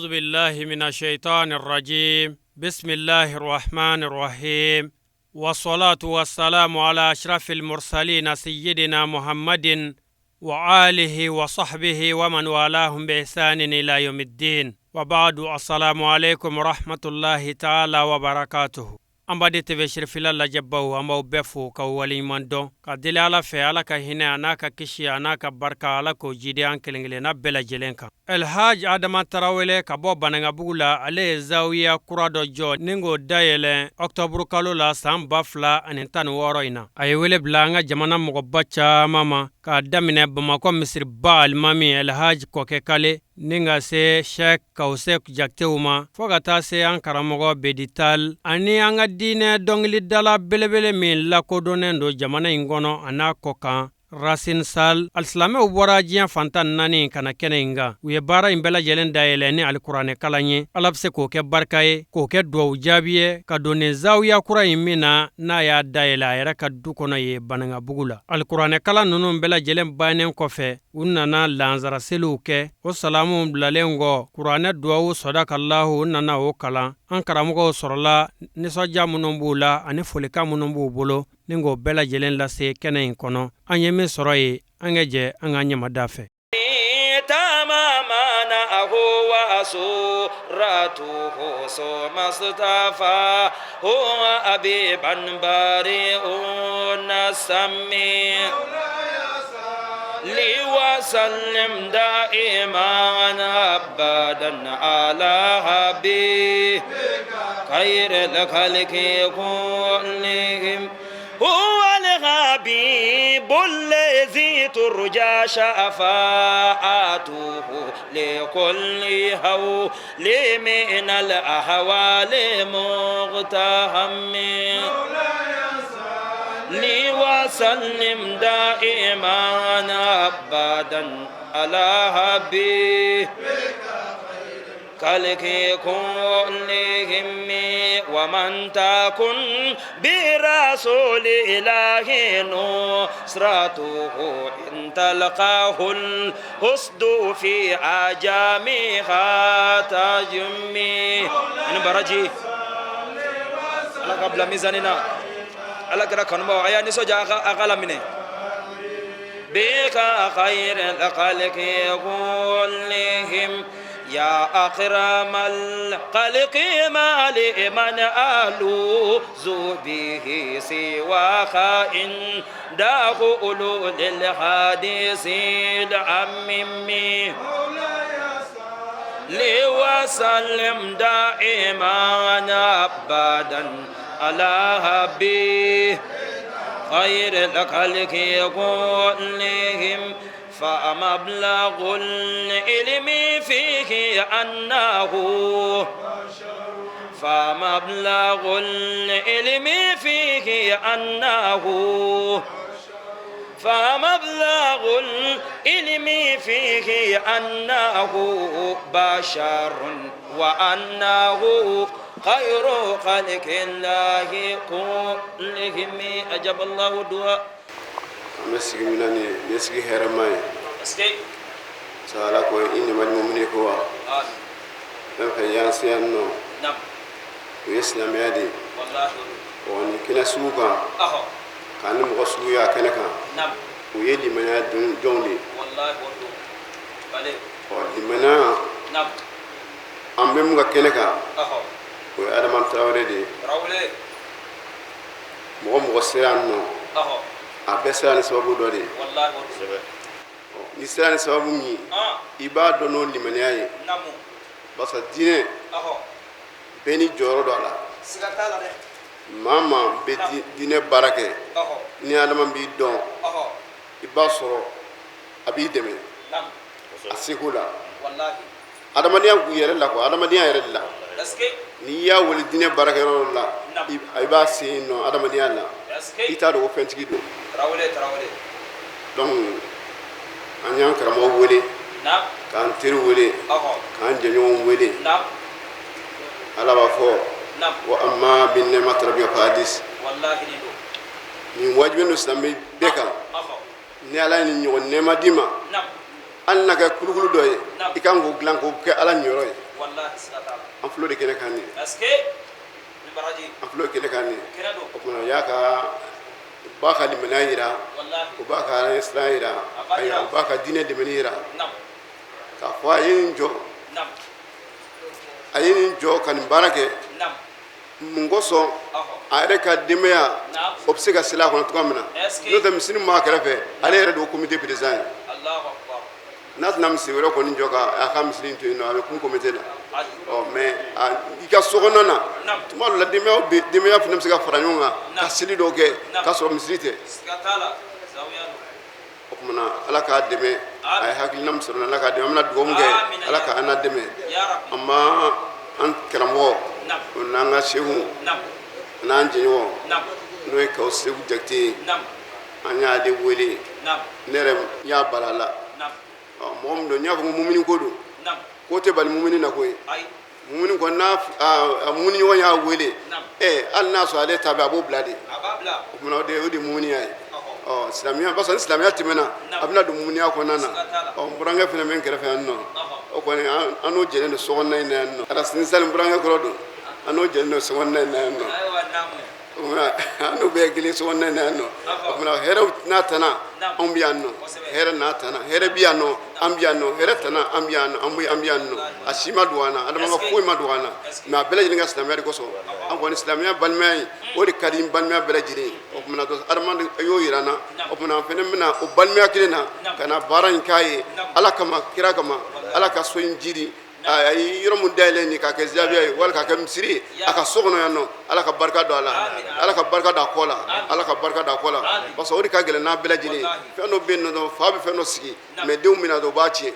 أعوذ بالله من الشيطان الرجيم بسم الله الرحمن الرحيم والصلاة والسلام على أشرف المرسلين سيدنا محمد وآله وصحبه ومن والاهم بإحسان إلى يوم الدين وبعد السلام عليكم ورحمة الله تعالى وبركاته ambadi tebe shirfila la jabbaw ambaw befu ka wali mando ka dili ala fe ala ka hine anaka kishi anaka barka ala ko jidi an kelengele na bela jelenka el haj adama tarawele ka bo bananga bugula ale zawiya kurado jo ningo dayele octobre kalo la samba fla anintan woro ina ay wele blanga jamana mo bacca mama ka damine bamako misir ba almami el haj ko ke kale ninga se Sheikh Kausek Jakteuma fogata se an karamogo bedital ani anga dine dongli dala belebele min lakodonendo jamana ingono anako kan Rasin Sal al-Islame ubora jiyan fantan nani kana kene inga uye bara imbela jelen dayele ni al-Qur'ane kalanye alapse ko ke barkaye ko ke duwa jabiye ka done zawiya kura imina na ya dayele ayera ka dukono ye bananga bugula al-Qur'ane kala nunu mbela jelen banen kofe unnana lanzara selu ke o salamu blalengo Qur'ane duwa sadakallahu unnana o kala an karamogo sorola nisoja munumbula ani folika munumbu bolo ningo bela jelen lase kene inkono anye min soroye angeje anga nyama dafe tamamana huwa suratuhu so mustafa huwa abiban bari'un sami li wasallim da'iman abadan ala habib خير الخلق كلهم هو الغبيب الذي ترجى شفاعته لكل هول من الأحوال مغتهم لي وسلم دائما أبدا على حبيبك خلق كلهم ومن تكن برسول إله نصرته إن تلقاه الحسد في عجامها تجمي إن برجي على قبل ميزاننا على كذا كنوا عيا نسوجا أقل منه بك خير الخلق كلهم يا أكرم الخلق ما لمن ألوذ به سواك إن داه أولو للحديث العميم لي وسلم دائما أبدا على حبيب خير الخلق كلهم فمبلغ العلم فيه أنه فمبلغ العلم فيه أنه فمبلغ العلم فيه أنه بشر وأنه خير خلق الله كلهم أجاب الله دعاء مسكي مناني مسكي هرماي اسكي سالا كو اني من مؤمني كو في ياسيانو نعم ويسلم يدي والله وني كنا سوقا كان مغسويا كنكا نعم ويلي من جوني والله ودو بالي ودي منا نعم امبم كنكا وادم تاوريدي راولي مغسيانو abesani sababu dodi wallahi wallahi ni sani sababu mi iba dono limaniyaye namu basa dine beni joro do ala sigata la de mama be dine barake ni alama bi don iba soro abi deme nam asikula wallahi adamaniya gu yere la ko adamaniya yere la eske ni ya woli dine barake ro la iba sino adamaniya la eske ita do fentigi do trawle donc anyan karamo wole na kan tiri wole kan janyo wole na ala ba fo na wa amma bin ni'mat rabbi hadis wallahi ni do ni wajibinu islami beka ni ala ni nyo nema dima an na kɛ kulukulu dɔ ye i kan k'o dilan k'o kɛ ala ɲɔrɔ ye wallahi sigata an filɛ de kɛnɛ kan nin aske ni baraji an filɛ kɛnɛ kan nin kɛnɛ do o tuma o y'a ka ba ka limaniya yira wallahi o b'a ka siran yira ayiwa o b'a ka diinɛ dɛmɛni yira nam k'a fɔ a ye nin jɔ nam a ye nin jɔ ka nin baara kɛ nam mun kosɔn aho a yɛrɛ ka denbaya nam o bɛ se ka seli a kɔnɔ cogoya min na Est-ce que- n'o tɛ misiri min b'a kɛrɛfɛ ale yɛrɛ de ye komite perezan ye allahu akbar n'a tɛna misiri wɛrɛ kɔni jɔ k'a ka misiri to yen nɔ a bɛ kun komite la ayi mɛ i ka sokɔnɔna na nam tuma dɔ la denbaya fana bɛ se ka fara ɲɔgɔn kan ka seli dɔw kɛ k'a sɔrɔ misiri tɛ sigata la zawiya do o tumana ala k'a dɛmɛ a ye hakilina min sɔrɔ n na ala k'a dɛmɛ an bɛna dugawu min kɛ Amina. ala k'an na dɛmɛ ya rabbi an b'an an karamɔgɔ nam o n'an ka sehu nam n'an jɛɲɔgɔn nam n'o ye kaw sehu jakite ye nam an y'ale wele nam ne yɛrɛ y'a bala a la nam mɔgɔ min don n y'a fɔ ko mumini ko don nam ko tɛ bali mumini na koyi ayi mumini kɔni n'a a mumini ɲɔgɔn y'a wele nam hali n'a sɔrɔ ale ta bɛ a b'o bila de a b'a bila o tumana o de ye muminiya ye aho silamɛya parce que ni silamɛya tɛmɛna a bɛna don muminiya kɔnɔna na n burankɛ fana bɛ n kɛrɛfɛ yan nɔ aho o kɔni an n'o jɛlen don sokɔnɔna in na yan nɔ ala sini sali n burankɛ kɔrɔ don an n'o jɛlen don sokɔnɔna in na yan nɔ ayiwa namu o tumana an n'o bɛɛ ye kelen sokɔnɔna in na yan nɔ o tumana hɛrɛw n'a tana anw bɛ yan nɔ hɛrɛ n'a tana hɛrɛ bɛ yan nɔ an bɛ yan nɔ hɛrɛ tana an bɛ yan nɔ an bɛ yan nɔ a si ma don an na adama ka foyi ma don an na mɛ a bɛɛ lajɛlen ka silamɛya de kosɔn an kɔni silamɛya balimaya in o de ka di n balimaya bɛɛ lajɛlen ye o tumana adama y'o yira n na o tumana an fana bɛna o balimaya kelen na ka na baara in k'a ye ala kama kira kama ala ka so in jiri a ye yɔrɔ min dayɛlɛ nin k'a kɛ zaabiya ye wali k'a kɛ misiri ye a ka so kɔnɔ yan nɔ ala ka barika don a la ala ka barika don a kɔ la ala ka barika don a kɔ la parce que o de ka gɛlɛn n'a bɛɛ lajɛlen ye fɛn dɔ bɛ yen nɔ fa bɛ fɛn dɔ sigi mɛ denw bɛ na dɔn o b'a tiɲɛ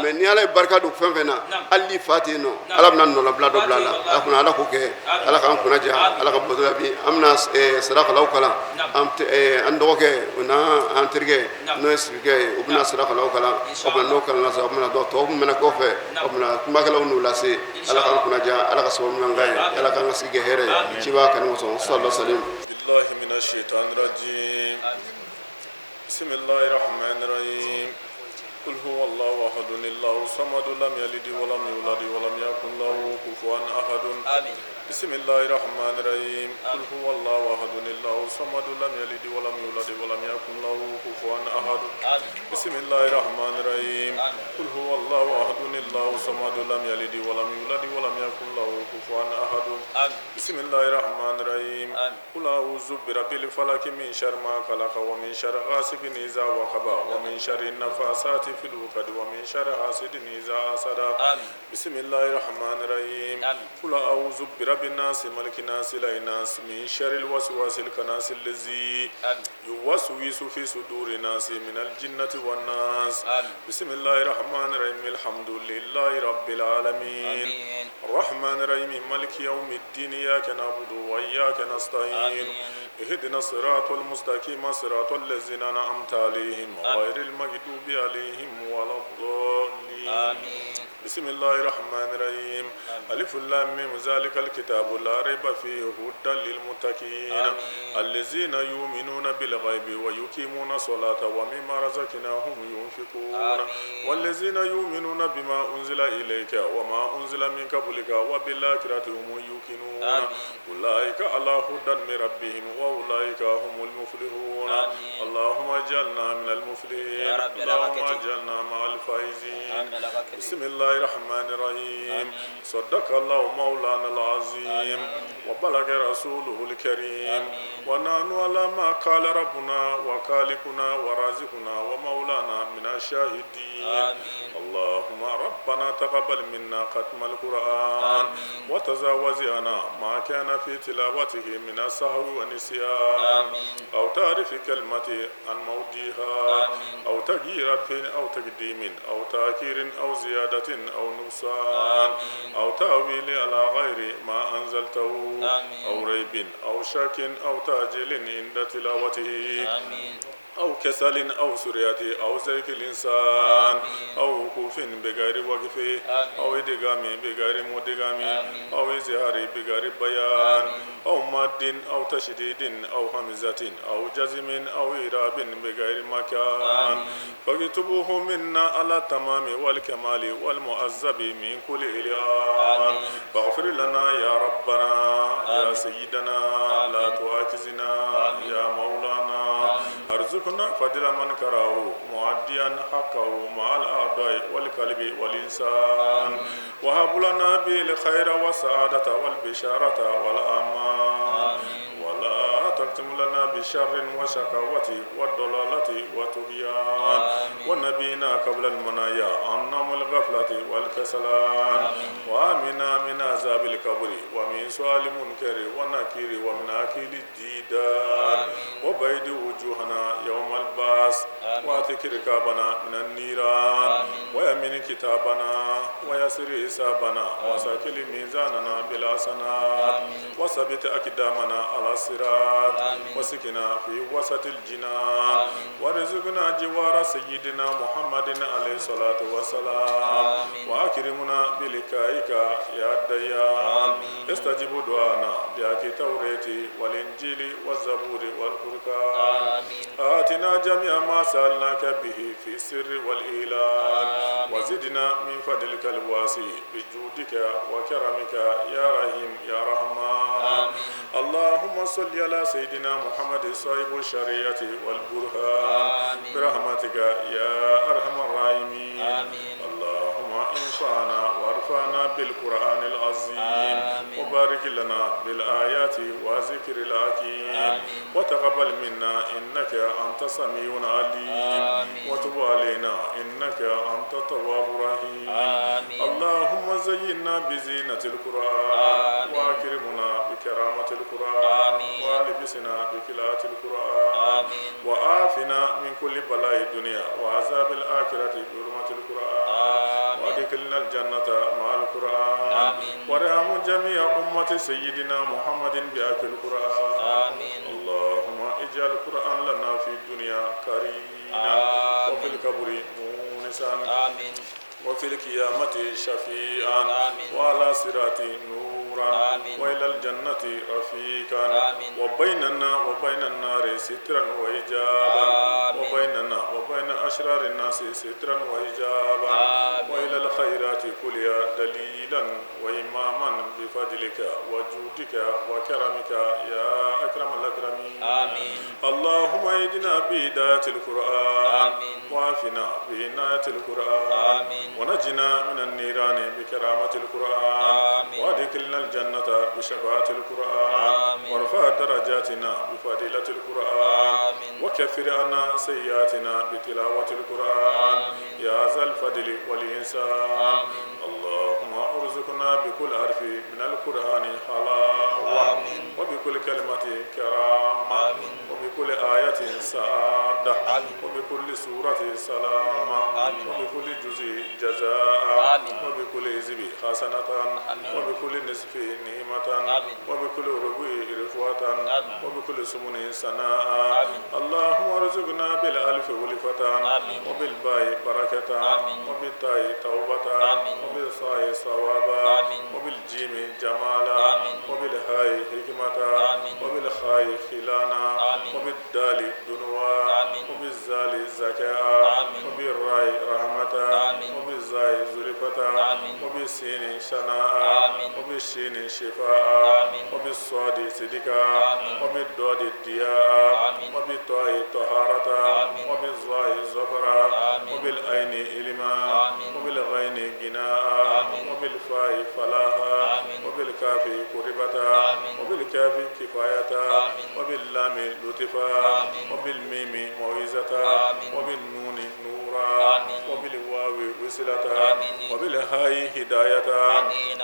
mɛ ni ala ye barika don fɛn fɛn na hali ni fa tɛ yen nɔ ala bɛna nɔlabila dɔ bila a la ala kɔnɔ ala k'o kɛ ala k'an kunna diya ala ka bato bi an bɛna sarakalaw kalan an dɔgɔkɛ o n'an terikɛ n'o ye sirikɛ ye o bɛna sarakalaw kalan o bɛna n'o kalan sa o bɛna dɔn tɔw min bɛna kɔfɛ o bɛna kumakɛlaw n'u lase ala k'an kunna diya ala ka sababu ɲuman k'an ye ala k'an ka sigi kɛ hɛrɛ ye ci b'a kanu sɔn sallallahu alaihi بالله من الشيطان الرجيم بسم الله الرحمن الرحيم قل هو الله أحد الله الصمد لم يلد ولم يولد ولم يكن له كفوا أحد amin بسم الله الرحمن الرحيم قل هو الله أحد الله الصمد لم يلد ولم يولد ولم يكن له كفوا أحد amin بسم الله الرحمن الرحيم قل هو الله أحد الله الصمد لم يلد ولم يولد ولم يكن له كفوا أحد amin بسم الله الرحمن الرحيم آمين. قل أعوذ برب الفلك من شر ما خلق ومن شر غاسق إذا وقب ومن شر النفاثات في العقد ومن شر حاسد إذا حسد آمين. بسم الله الرحمن الرحيم آمين. قل أعوذ برب الناس ملك الناس إله الناس من شر الوسواس الخناس الذي آمين. يوسوس في صدور الناس من الجنة والناس آمين. بسم الله الرحمن الرحيم الحمد لله رب العالمين آمين. الرحمن الرحيم مالك يوم الدين إياك نعبد وإياك نستعين آمين. اهدنا الصراط المستقيم صراط الذين أنعمت عليهم غير المغضوب عليهم ولا الضالين آمين. بسم الله الرحمن الرحيم ألف لام ميم ذلك الكتاب لا ريب فيه هدى للمتقين آمين. الذين يؤمنون بالغيب ويقيمون الصلاة ومما رزقناهم ينفقون آمين. والذين يؤمنون بما أنزل إليك وما أنزل من قبلك وبالآخرة هم يوقنون آمين. أولئك على هدى من ربهم وأولئك هم المفلحون آمين. اللهم اجعلنا من المفلحين يا رب اللهم لك اجعلنا مع الفائزين آمين لك بسم الله الرحمن الرحيم آمين. صدق الله مولانا العظيم وبلغ رسوله الكريم آمين. ونحن على ما قال ربنا وخالقنا ورازقنا ومولانا من الشاهدين آمين. اللهم ربنا تقبل منا ختم القرآن آمين. وتزاوزنا ما كان في تلاوته من السهو والنسيان آمين. أو تعرف كلمة عن موضعها آمين. أو تغيير فين أو تقديم أو تأخير أو زيادة أو نقصان آمين. أو تأويل على غير ما أنزلته آمين. أو ريب أو شك أو تأجيل عند تلاوته آمين. أو كسل أو سرية أو زيك الإنسان أو وقوف بغير وقف أو إدغام بغير مدغام أو إزهار بغير بيان أو مد أو تشديد أو همزة أو جزم أو إراب بغير مكان فاكتبوه منا على التمام والكمال والمؤذب من كل إليان فاغفر لنا يا ربنا يا سيدنا لا تؤاخذنا يا مولانا أرزقنا فضل من كراه معديا حقه مع الأعداء والقلب والإنسان وهب لنا بالخير والسعادة والبشارة والأمان ولا تكتم لنا بشر وشقوة والضلالة وطغيان ونبينا قبل المنايا عن نوم الغفلة والكسلان وآمنا من عذاب القبر ومن سؤال المنكر والنكير ومن أكل الديدان وبيد وجوهنا يوم الباس واتك ركابنا من النيران ويمن كتابنا ويسر حسابنا وسكل ميزاننا بلا سنات وثبت أقدامنا على الصراط وسكنا في وسط الجنان ورزقنا جوار سيدنا محمد عليه الصلاة والسلام وأكرمنا بلقائك يا ديان استجب دعانا بحق التوراة والإنجيل والزبور والفرقان آتنا جميع ما سألناك به في السر والإعلان وزدنا من فضلك الواسع بجودك وكرمك يا رحيم يا رحمن اللهم صل على سيدنا محمد صاحب الشريعة والبرهان برحمتك يا أرحم الراحمين اللهم انفعنا وارفعنا بالقرآن العظيم وبارك لنا بالآيات وذكر الحكيم وتقبل منا إنك أنت السميع العليم وتب علينا إنك أنت التواب الرحيم اللهم زينا بزينة القرآن وأكرمنا بكرامة القرآن والبسنا بكلاة القرآن وعافنا من كل بلاء الدنيا وعذاب الآخرة بحرمة القرآن وادخلنا الجنة مع القرآن وارحم جميع أمة سيدنا محمد بحق القرآن اللهم اجعل القرآن لنا في الدنيا كريما وفي القبر مونسا وفي القيامة شفيعا وعلى صراط نورا وإلى الجنة رفيقا وبيننا وبين النار سترا وإجابا وبيننا وبين أشرار الناس سترا وإجابا وإلى الخيرات كلها دليلا وإماما بفضلك وجودك وكرمك يا أكرم الأكرمين اللهم اهدنا بهداية القرآن وعافنا بعناية القرآن ونجنا من النيران بكرامة القرآن وادخلنا الجنة بشفاعة القرآن وارفع درجاتنا بفضيلة القرآن وكفر عنا سيئاتنا بتلاوة القرآن يا ذا الفضل والإحسان اللهم ارزقنا بكل حرف من القرآن حلاوة وبكل كلمة كرامة وبكل آية سعادة وبكل سورة سلامة وبكل جزء جزاء وبكل حزب حسنة وبكل نصف نعمة وبكل ربع رفوة وبكل سمن سناء اللهم ارزقنا بالألف ولفة وبالباء بركة وبالتاء توبة وبالصاء صوابا وبالجيم جمالا وبالهاء حكمة وبالخاء خلانا وبالدال دنوا وبالزال زكاء وبالراء رحمة وبالزاي زلفة وبالسين شناء وبالشين شفاء وبالصاد صدقا وبالضاد الدياء وبالطاء طهارة وبالظاء زفرا وبالعين علما وبالغين غناء وبالفاء فلاحا وبالكاف قربة وبالكاف كفاية وباللام لطفا وبالميم موعظة وبالنون نورا وبالواو وصلة وبالهاء هداية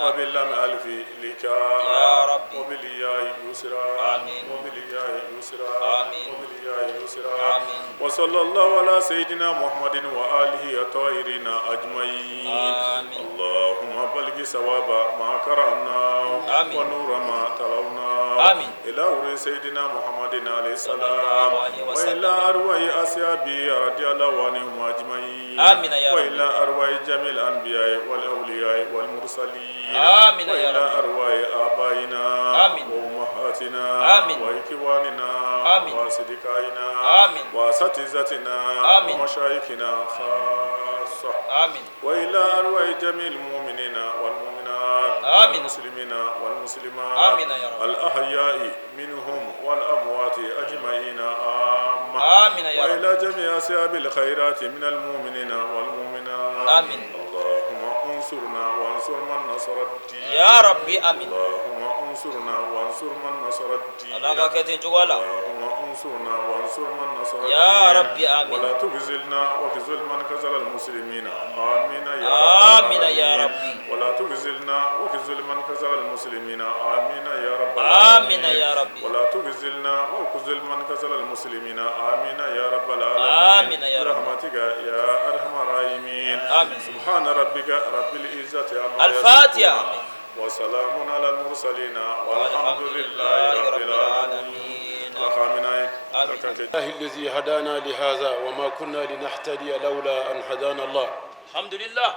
وباللام ألف لكاء وبالياء يسرا وبالياء يسرا وبالياء يسرا وصلى الله على سيدنا محمد وآله الطاهرين أجمعين اللهم بلغ بثواب ما قرأناه آمين. ونور ما تلوناه آمين. إلى أمر سيدنا محمد عليه السلام عليه وسلم. وإلى أرواح أصحابه رضي الله عنهم أجمعين آمين يا رب. وإلى أرواح جميع الأنبياء والأولياء والمرسلين آمين يا وإلى رب. أرواح آبائنا آمين. وأمهاتنا آمين. وإخواننا آمين. وأصدقائنا آمين. وأساتذتنا آمين. ومشايخنا خاصة آمين. وإلى أرواح جميع المؤمنين والمؤمنات آمين. والمسلمين والمسلمات آمين يا رب. الأحياء منهم والأموات أجمعين آمين آمين يا رب. وإلى جميع أصحاب الخيرات من المؤمنين والمؤمنات آمين. اللهم انصرنا وانصر من نصر الدين يا ربي آمين. اللهم انصرنا وانصر من نصر الدين الله كاتين جوالا. اللهم انصرنا وانصر من نصر الدين يا ربي آمين. ولا تخزلنا وخذل من خذل المسلمين آمين يا رب آمين يا ربي. ولا تخزلنا وخذل من خذل المسلمين آمين يا رب آمين يا ربي. ولا تخزلنا وخذل من خذل المسلمين آمين يا رب العالمين آمين يا رب. برحمتك يا أرحم الراحمين آمين. سبحان ربك رب العزة عما الفاتحة. يصفون وسلام على المرسلين والحمد لله رب العالمين. الله الذي هدانا لهذا وما كنا لنهتدي لولا أن هدانا الله. الحمد لله.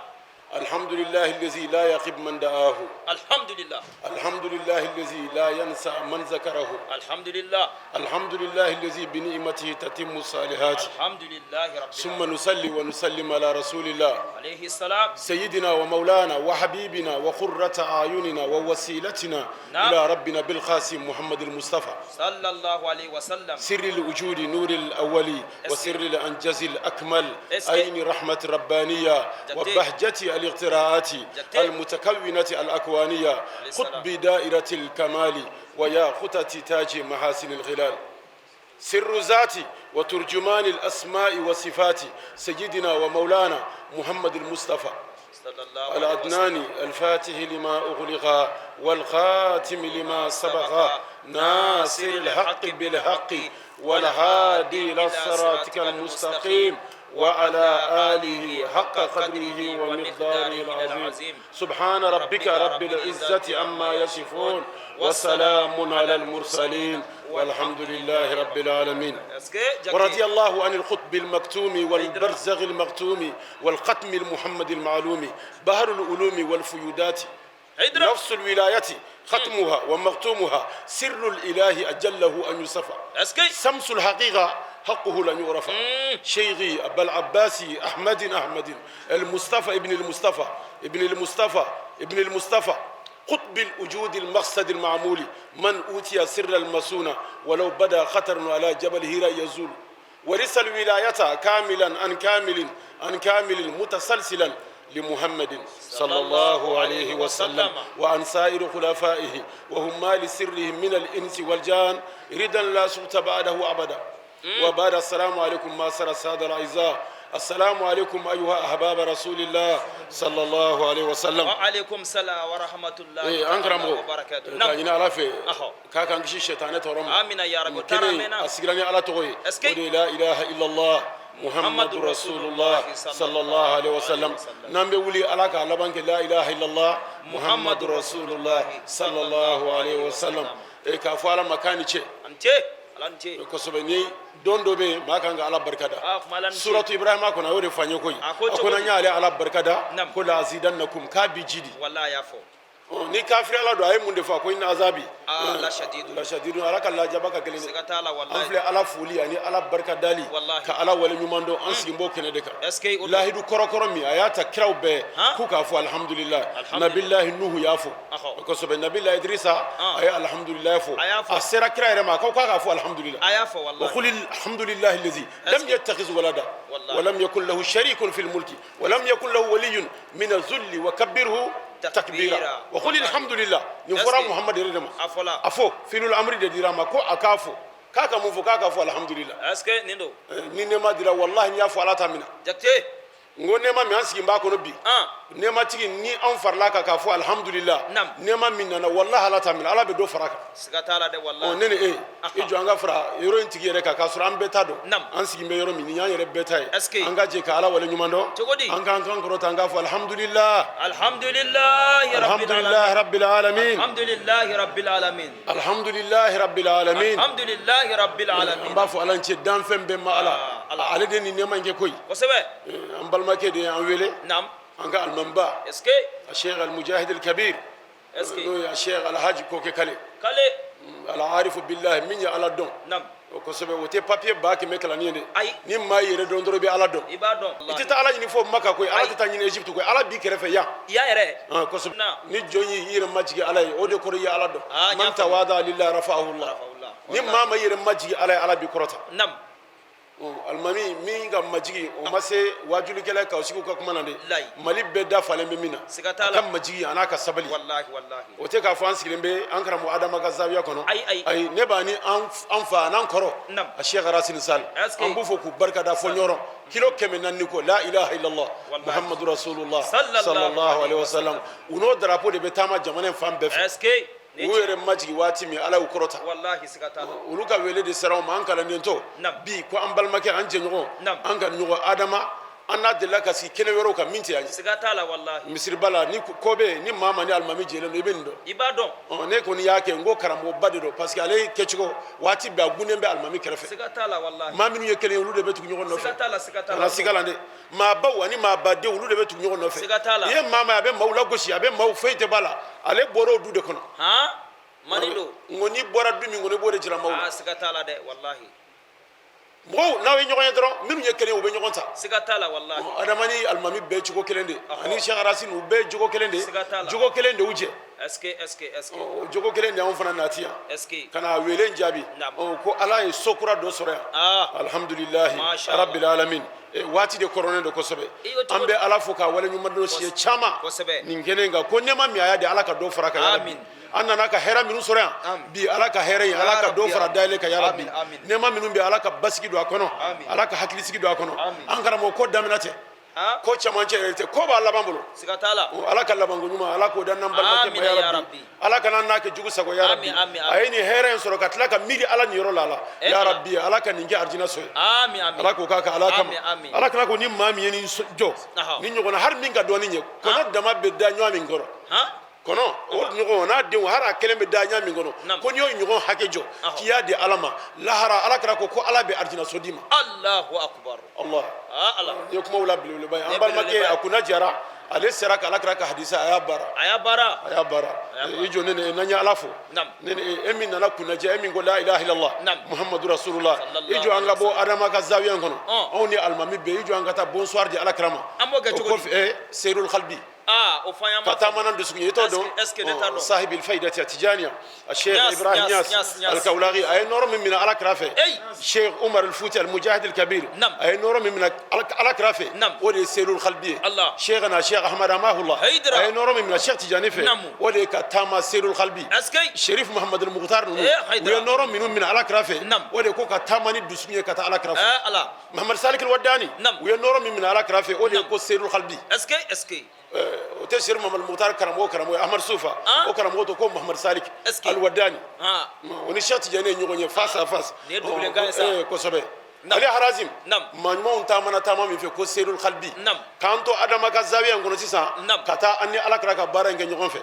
الحمد لله الذي لا يخيب من دعاه. الحمد لله. الحمد لله الذي لا ينسى من ذكره. الحمد لله. الحمد لله الذي بنعمته تتم الصالحات. الحمد لله رب ثم العالمين. نصلي ونسلم على رسول الله عليه السلام. سيدنا ومولانا وحبيبنا وقرة أعيننا ووسيلتنا نعم. إلى ربنا بالقاسم محمد المصطفى صلى الله عليه وسلم. سر الوجود نور الأولي وسر الأنجز الأكمل أين رحمة ربانية وبهجة الاقتراءات المتكونة الأكوانية قطب دائرة الكمال ويا خطة تاج محاسن الغلال سر ذاتي وترجمان الأسماء والصفات سيدنا ومولانا محمد المصطفى صلى الله عليه وسلم. العدناني الفاتح لما أغلق والخاتم لما سبق ناصر الحق بالحق والهادي إلى صراطك المستقيم وعلى آله حق قدره ومقداره العظيم سبحان ربك رب العزة عما يصفون وسلام على المرسلين والحمد لله رب العالمين. ورضي الله عن القطب المكتوم والبرزغ المكتوم والختم المحمد المعلوم بحر العلوم والفيودات نفس الولاية ختمها ومختومها سر الإله أجله أن يصفى شمس الحقيقة حقه لن يعرف شيخي أبا العباسي أحمد المصطفى ابن المصطفى قطب الوجود المقصد المعمول من أوتي سر المسونة ولو بدا خطر على جبل هيرا يزول ورث الولاية كاملا عن كامل متسلسلا لمحمد صلى الله عليه وسلم وعن سائر خلفائه وهم مال سرهم من الإنس والجان ردا لا سبت بعده أبدا. وبعد السلام عليكم معاشر السادة الأعزاء السلام عليكم أيها أحباب رسول الله صلى الله عليه وسلم. وعليكم السلام ورحمة الله وبركاته. نعم إن على في كاكا نشي الشيطان تورم آمين يا رب. كني أسيرني على توي لا إله إلا الله محمد رسول الله صلى الله عليه وسلم. نام ولي علاك على بانك لا إله إلا الله محمد رسول الله صلى الله عليه وسلم. كافوالا مكاني شيء كسبني dondo be makanga ala barkada suratu ibrahima kona wore fanyo koy akona nyaale ala barkada ko la azidannakum ka bijidi wallahi yafo ni kafir ala do ay munde fa ko inna azabi la shadidu ala kala jabaka gelene sigatala wallahi anfle ala fuli ani ala barkadali ka ala wala nyumando ansi mbo kene deka lahidu korokoro mi ayata krawbe ku ka fu alhamdulillah nabillahi nuhu yafo ko so be nabillahi idrisa ay alhamdulillah yafo asira kiraire ma ko ka fu alhamdulillah ayafo wallahi wa qul alhamdulillah alladhi lam yattakhiz walada wa lam yakul lahu sharikun fil mulki wa lam yakul lahu waliyyun min az-zulli wa kabbirhu takbira wa qul alhamdulillah ni fora muhammad redema afo finul amri de dirama ko akafo kaka mu fo kaka fo alhamdulillah aske nindo ni ne madira wallahi ni afo alata mina jakte ngo nema mi ansigi mba kono bi nema tigi ni an farla ka fo alhamdulillah nema min nana wallahi ala tamil ala be do faraka sigata ala de wallahi nene ijo anga fara yoro intigi yere ka sura an beta do an sigi be yoro min nya yere beta e anga je ka ala wala nyumando anga an koro tanga fo alhamdulillah rabbil alamin alhamdulillah rabbil alamin alhamdulillah rabbil alamin alhamdulillah rabbil alamin ba fo ala nche dan fembe ma ala ala de ni nema nge koy ko sebe an balmake de an wele nam anga almamba eske الشيخ المجاهد الكبير اسكي الشيخ الحاج كوكي كالي كالي العارف بالله من يا على دون نعم وكسبه وتي بابي باكي ميكلا ني ني ما يري دون درو بي على دون ibadon iti ta ala ni fo maka koy ala ta ni Egypt koy ala bi kere fe ya yere كسب ni jonyi yire majigi ala o de koro ya ala do man tawada lillahi rafa'ahu Allah ni ma ma yire majigi ala bi korota nam almami min ga majigi o mase wajulu kala ka usiku ka kuma nande mali be da falen be mina kan majigi anaka sabali wallahi o te ka fansi lembe an karamu adama ga zawiya kono ay ne bani an fa nan koro a sheikh rasul sal an bu fo ku barka da fo nyoro kilo keme nan ni ko la ilaha illallah muhammadur rasulullah sallallahu alaihi wasallam uno drapeau de betama jamane fam be were majigi wati mi ala ukorota wallahi sigata uluka wele de saraw man kala nento bi ko ambalmake anje nyogo an kan nyogo adama anna de la kasi kene wero ka minti anje sigata la wallahi misir bala ni kobe ni mama ni almami jele no ibendo ibadon ne ko ni yake ngo karambo badiro parce que ale kechugo wati ba gunembe almami kerefe sigata la wallahi ma minu yekele ulu de betu nyogo no fe sigata la sigala de ma ba wani ma ba de ulu de betu nyogo no fe ye mama abe maula goshi abe mau feite bala ale boro du de kono ha manilo ngoni bora dumi ngoni bore jira maula sigata la de wallahi mo nawe nyogo yedro minu yekele ube nyogo ta sigata la wallahi adamani almami be chugo kelende ani cheikh rasin ube jugo kelende jugo kelende uje eske jugo kelende on fana natia eske kana wele njabi ko ala e sokura do sore alhamdulillah rabbil alamin wati de corona do kosobe ambe ala foka wala nyuma do sie chama ningenenga ko nema mi aya de ala ka do faraka ya rabbi annana ka hera minu sore bi ala ka hera ya ala ka do fara dale ka ya rabbi nema minu bi ala ka basiki do akono ala ka hakilisiki do akono ankara mo ko daminate ko chamanche rete ko ba labambulo sigatala ala ka labangu nyuma ala ko dan nambal ke ya rabbi ala ka nan nake jugu sago ya rabbi ayini hera en soro katla ka miri ala ni yoro lala ya rabbi ala ka ninge arjina so amin ala ko kaka ala kam ala kana ko ni mami yeni jo ni nyugo na har minga do ni nye kono dama be da nyami ngoro kono o nyugo na de hara kelembe da nyami ngoro ko nyo nyugo hakejo kiya de alama lahara ala kana ko ala be arjina so dima allahu akbar allah Allah yokuma wala bilul bay ambal make akuna jara ale seraka ala kraka hadisa ayabara ijo nene nanya alafu nene emi nana kuna je emi ngo la ilaha illallah muhammadur rasulullah ijo anga bo adama ka zawiyan kono oni almami be ijo anga ta bonsoir di ala krama ko seyrul qalbi o fayama fatamana dusugi to do sahib al faida tijaniya الشيخ ابراهيم ياس الكولاغي اي نور من على كرافه الشيخ عمر الفوتي المجاهد الكبير اي نور من على كرافه ودي سيلول القلبيه شيخنا الشيخ احمد اماه الله اي نور من الشيخ تجانيفه ودي كتاما سيلول القلبي شريف محمد المختار وي نور من على كرافه ودي كوكا تاماني دسميه كتا على كرافه محمد سالك الوداني وي نور من على كرافه ودي كو سيلول القلبي اسكي وتشير محمد المختار كرمو احمد صوفا وكرمو تو محمد سالك الوداني ونشات جاني نيغوني فاس فاس كوسبه علي حرازم ما نمون تامنا مي في كو سيرول قلبي كانتو ادم كا زاويه غونو سيسا كاتا اني على كراكا بارنغ نيغون في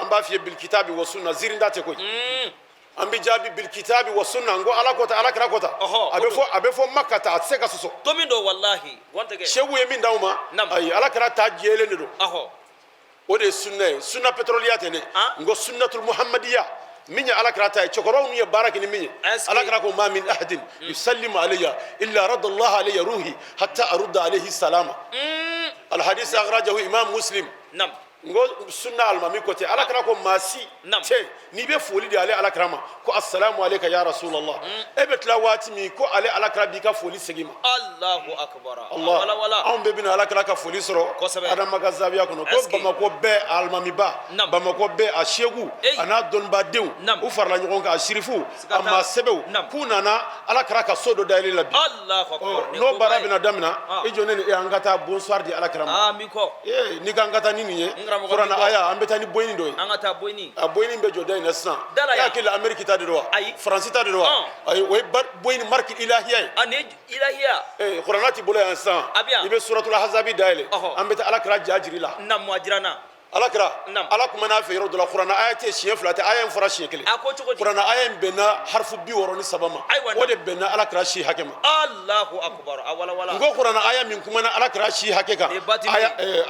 ام با في بالكتاب والسنه زيرندا تكوي ام بجابي بالكتاب والسنه غو على كوتا على كراكوتا ابيفو مكه تا سيكا سوسو توميندو والله وانتك شيخو يمين داوما اي على كراتا جيلندو ودي سنه بتروليات ني غو سنه المحمديه من على كراتا تشكرون يا بارك ني على كراكو ما من احد يسلم علي الا رد الله علي روحي حتى ارد عليه السلام الحديث اخرجه امام مسلم ngo sunna almami ko te alakra ko masi te ni be foli de ale alakra ma ko assalamu alayka ya rasulullah e be tla wati mi ko ale alakra bi ka foli segima Allahu akbar wala wala on be bin alakra ka foli soro adam magazabiya kono ko bamako be almami ba bamako be a shegu ana don ba dew u farla nyon ka shirifu amma sebew kunana alakra ka sodo dalil labi Allahu akbar no barabina damna e jonene e angata bonsoir di alakra ma mi ko ni gangata nini ye Qur'ana aya ambetani boyni doy angata boyni a boyni be joday nasna ya kila amerika ta de do france ta de do ay way boyni marque ilahiya ane ilahiya Qur'ana ti bolo ansan ibe suratul ahzab daile ambeta alakra jajirila nam wajirana alakra alakuma na fe yoro Qur'ana ayati shiye flate ayan fara shiye kele Qur'ana ayan bena harfu bi woro ni sabama wode bena alakra shi hakema Allahu akbar awala wala ngo Qur'ana aya min kuma na alakra shi hakeka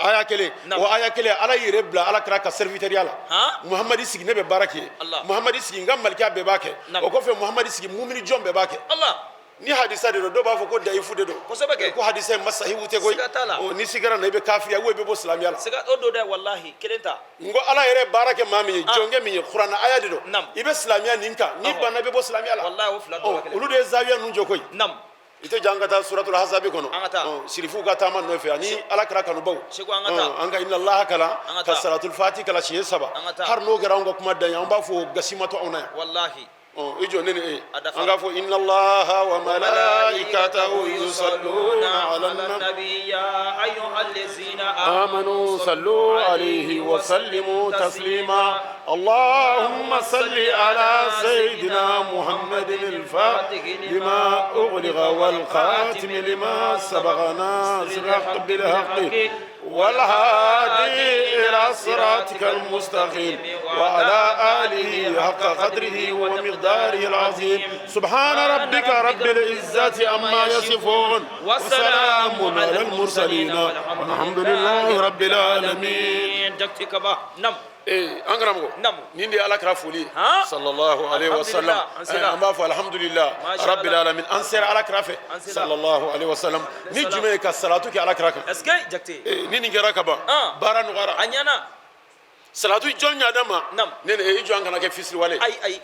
aya kele wa aya kele ala yirebla alakra ka servitorial muhammadi sigi ne be barake muhammadi sigi ngam malika be bake o ko fe muhammadi sigi mumini jombe bake Allah ni hadisa de do ba fo ko daifu de do ko hadisa masahi wute koy o ni sigara na be kafiri wo be bo islamiya la siga do de wallahi kelenta ngo ala yere barake mami jonge mi qur'ana aya de do ibe islamiya ninka ni bana be bo islamiya la wallahi wo fla do ulu de zawiya nun jokoy nam ite jangata suratul ahzab kono shirifu gata man no fe ani ala kra kanu baw anga inna allaha kala ka salatul fatih kala shiye saba har no gara ngo kuma dan yamba fo gasimato ona wallahi ijo nene anga fo inna allaha wa malaikatahu yusalluna ala nabiyya ayyuhallazina amanu sallu alayhi wa sallimu taslima اللهم صل على سيدنا محمد الفاتح لما أغلق والخاتم لما سبق ناصر الحق بالحق والهادي إلى صراطك المستقيم وعلى آله حق قدره ومقداره العظيم سبحان ربك رب العزة عما يصفون وسلام على المرسلين والحمد لله رب العالمين نعم أنغرامو نيندي على كرافولي صلى الله عليه وسلم أما فالحمد لله رب العالمين أنصر على كرافه صلى الله عليه وسلم نجمع كسراتك على كرافه اسكي جكتي نيني كراكبا باران غارا أنيانا salatu jonnya dama nene e jonga na ke fisri wale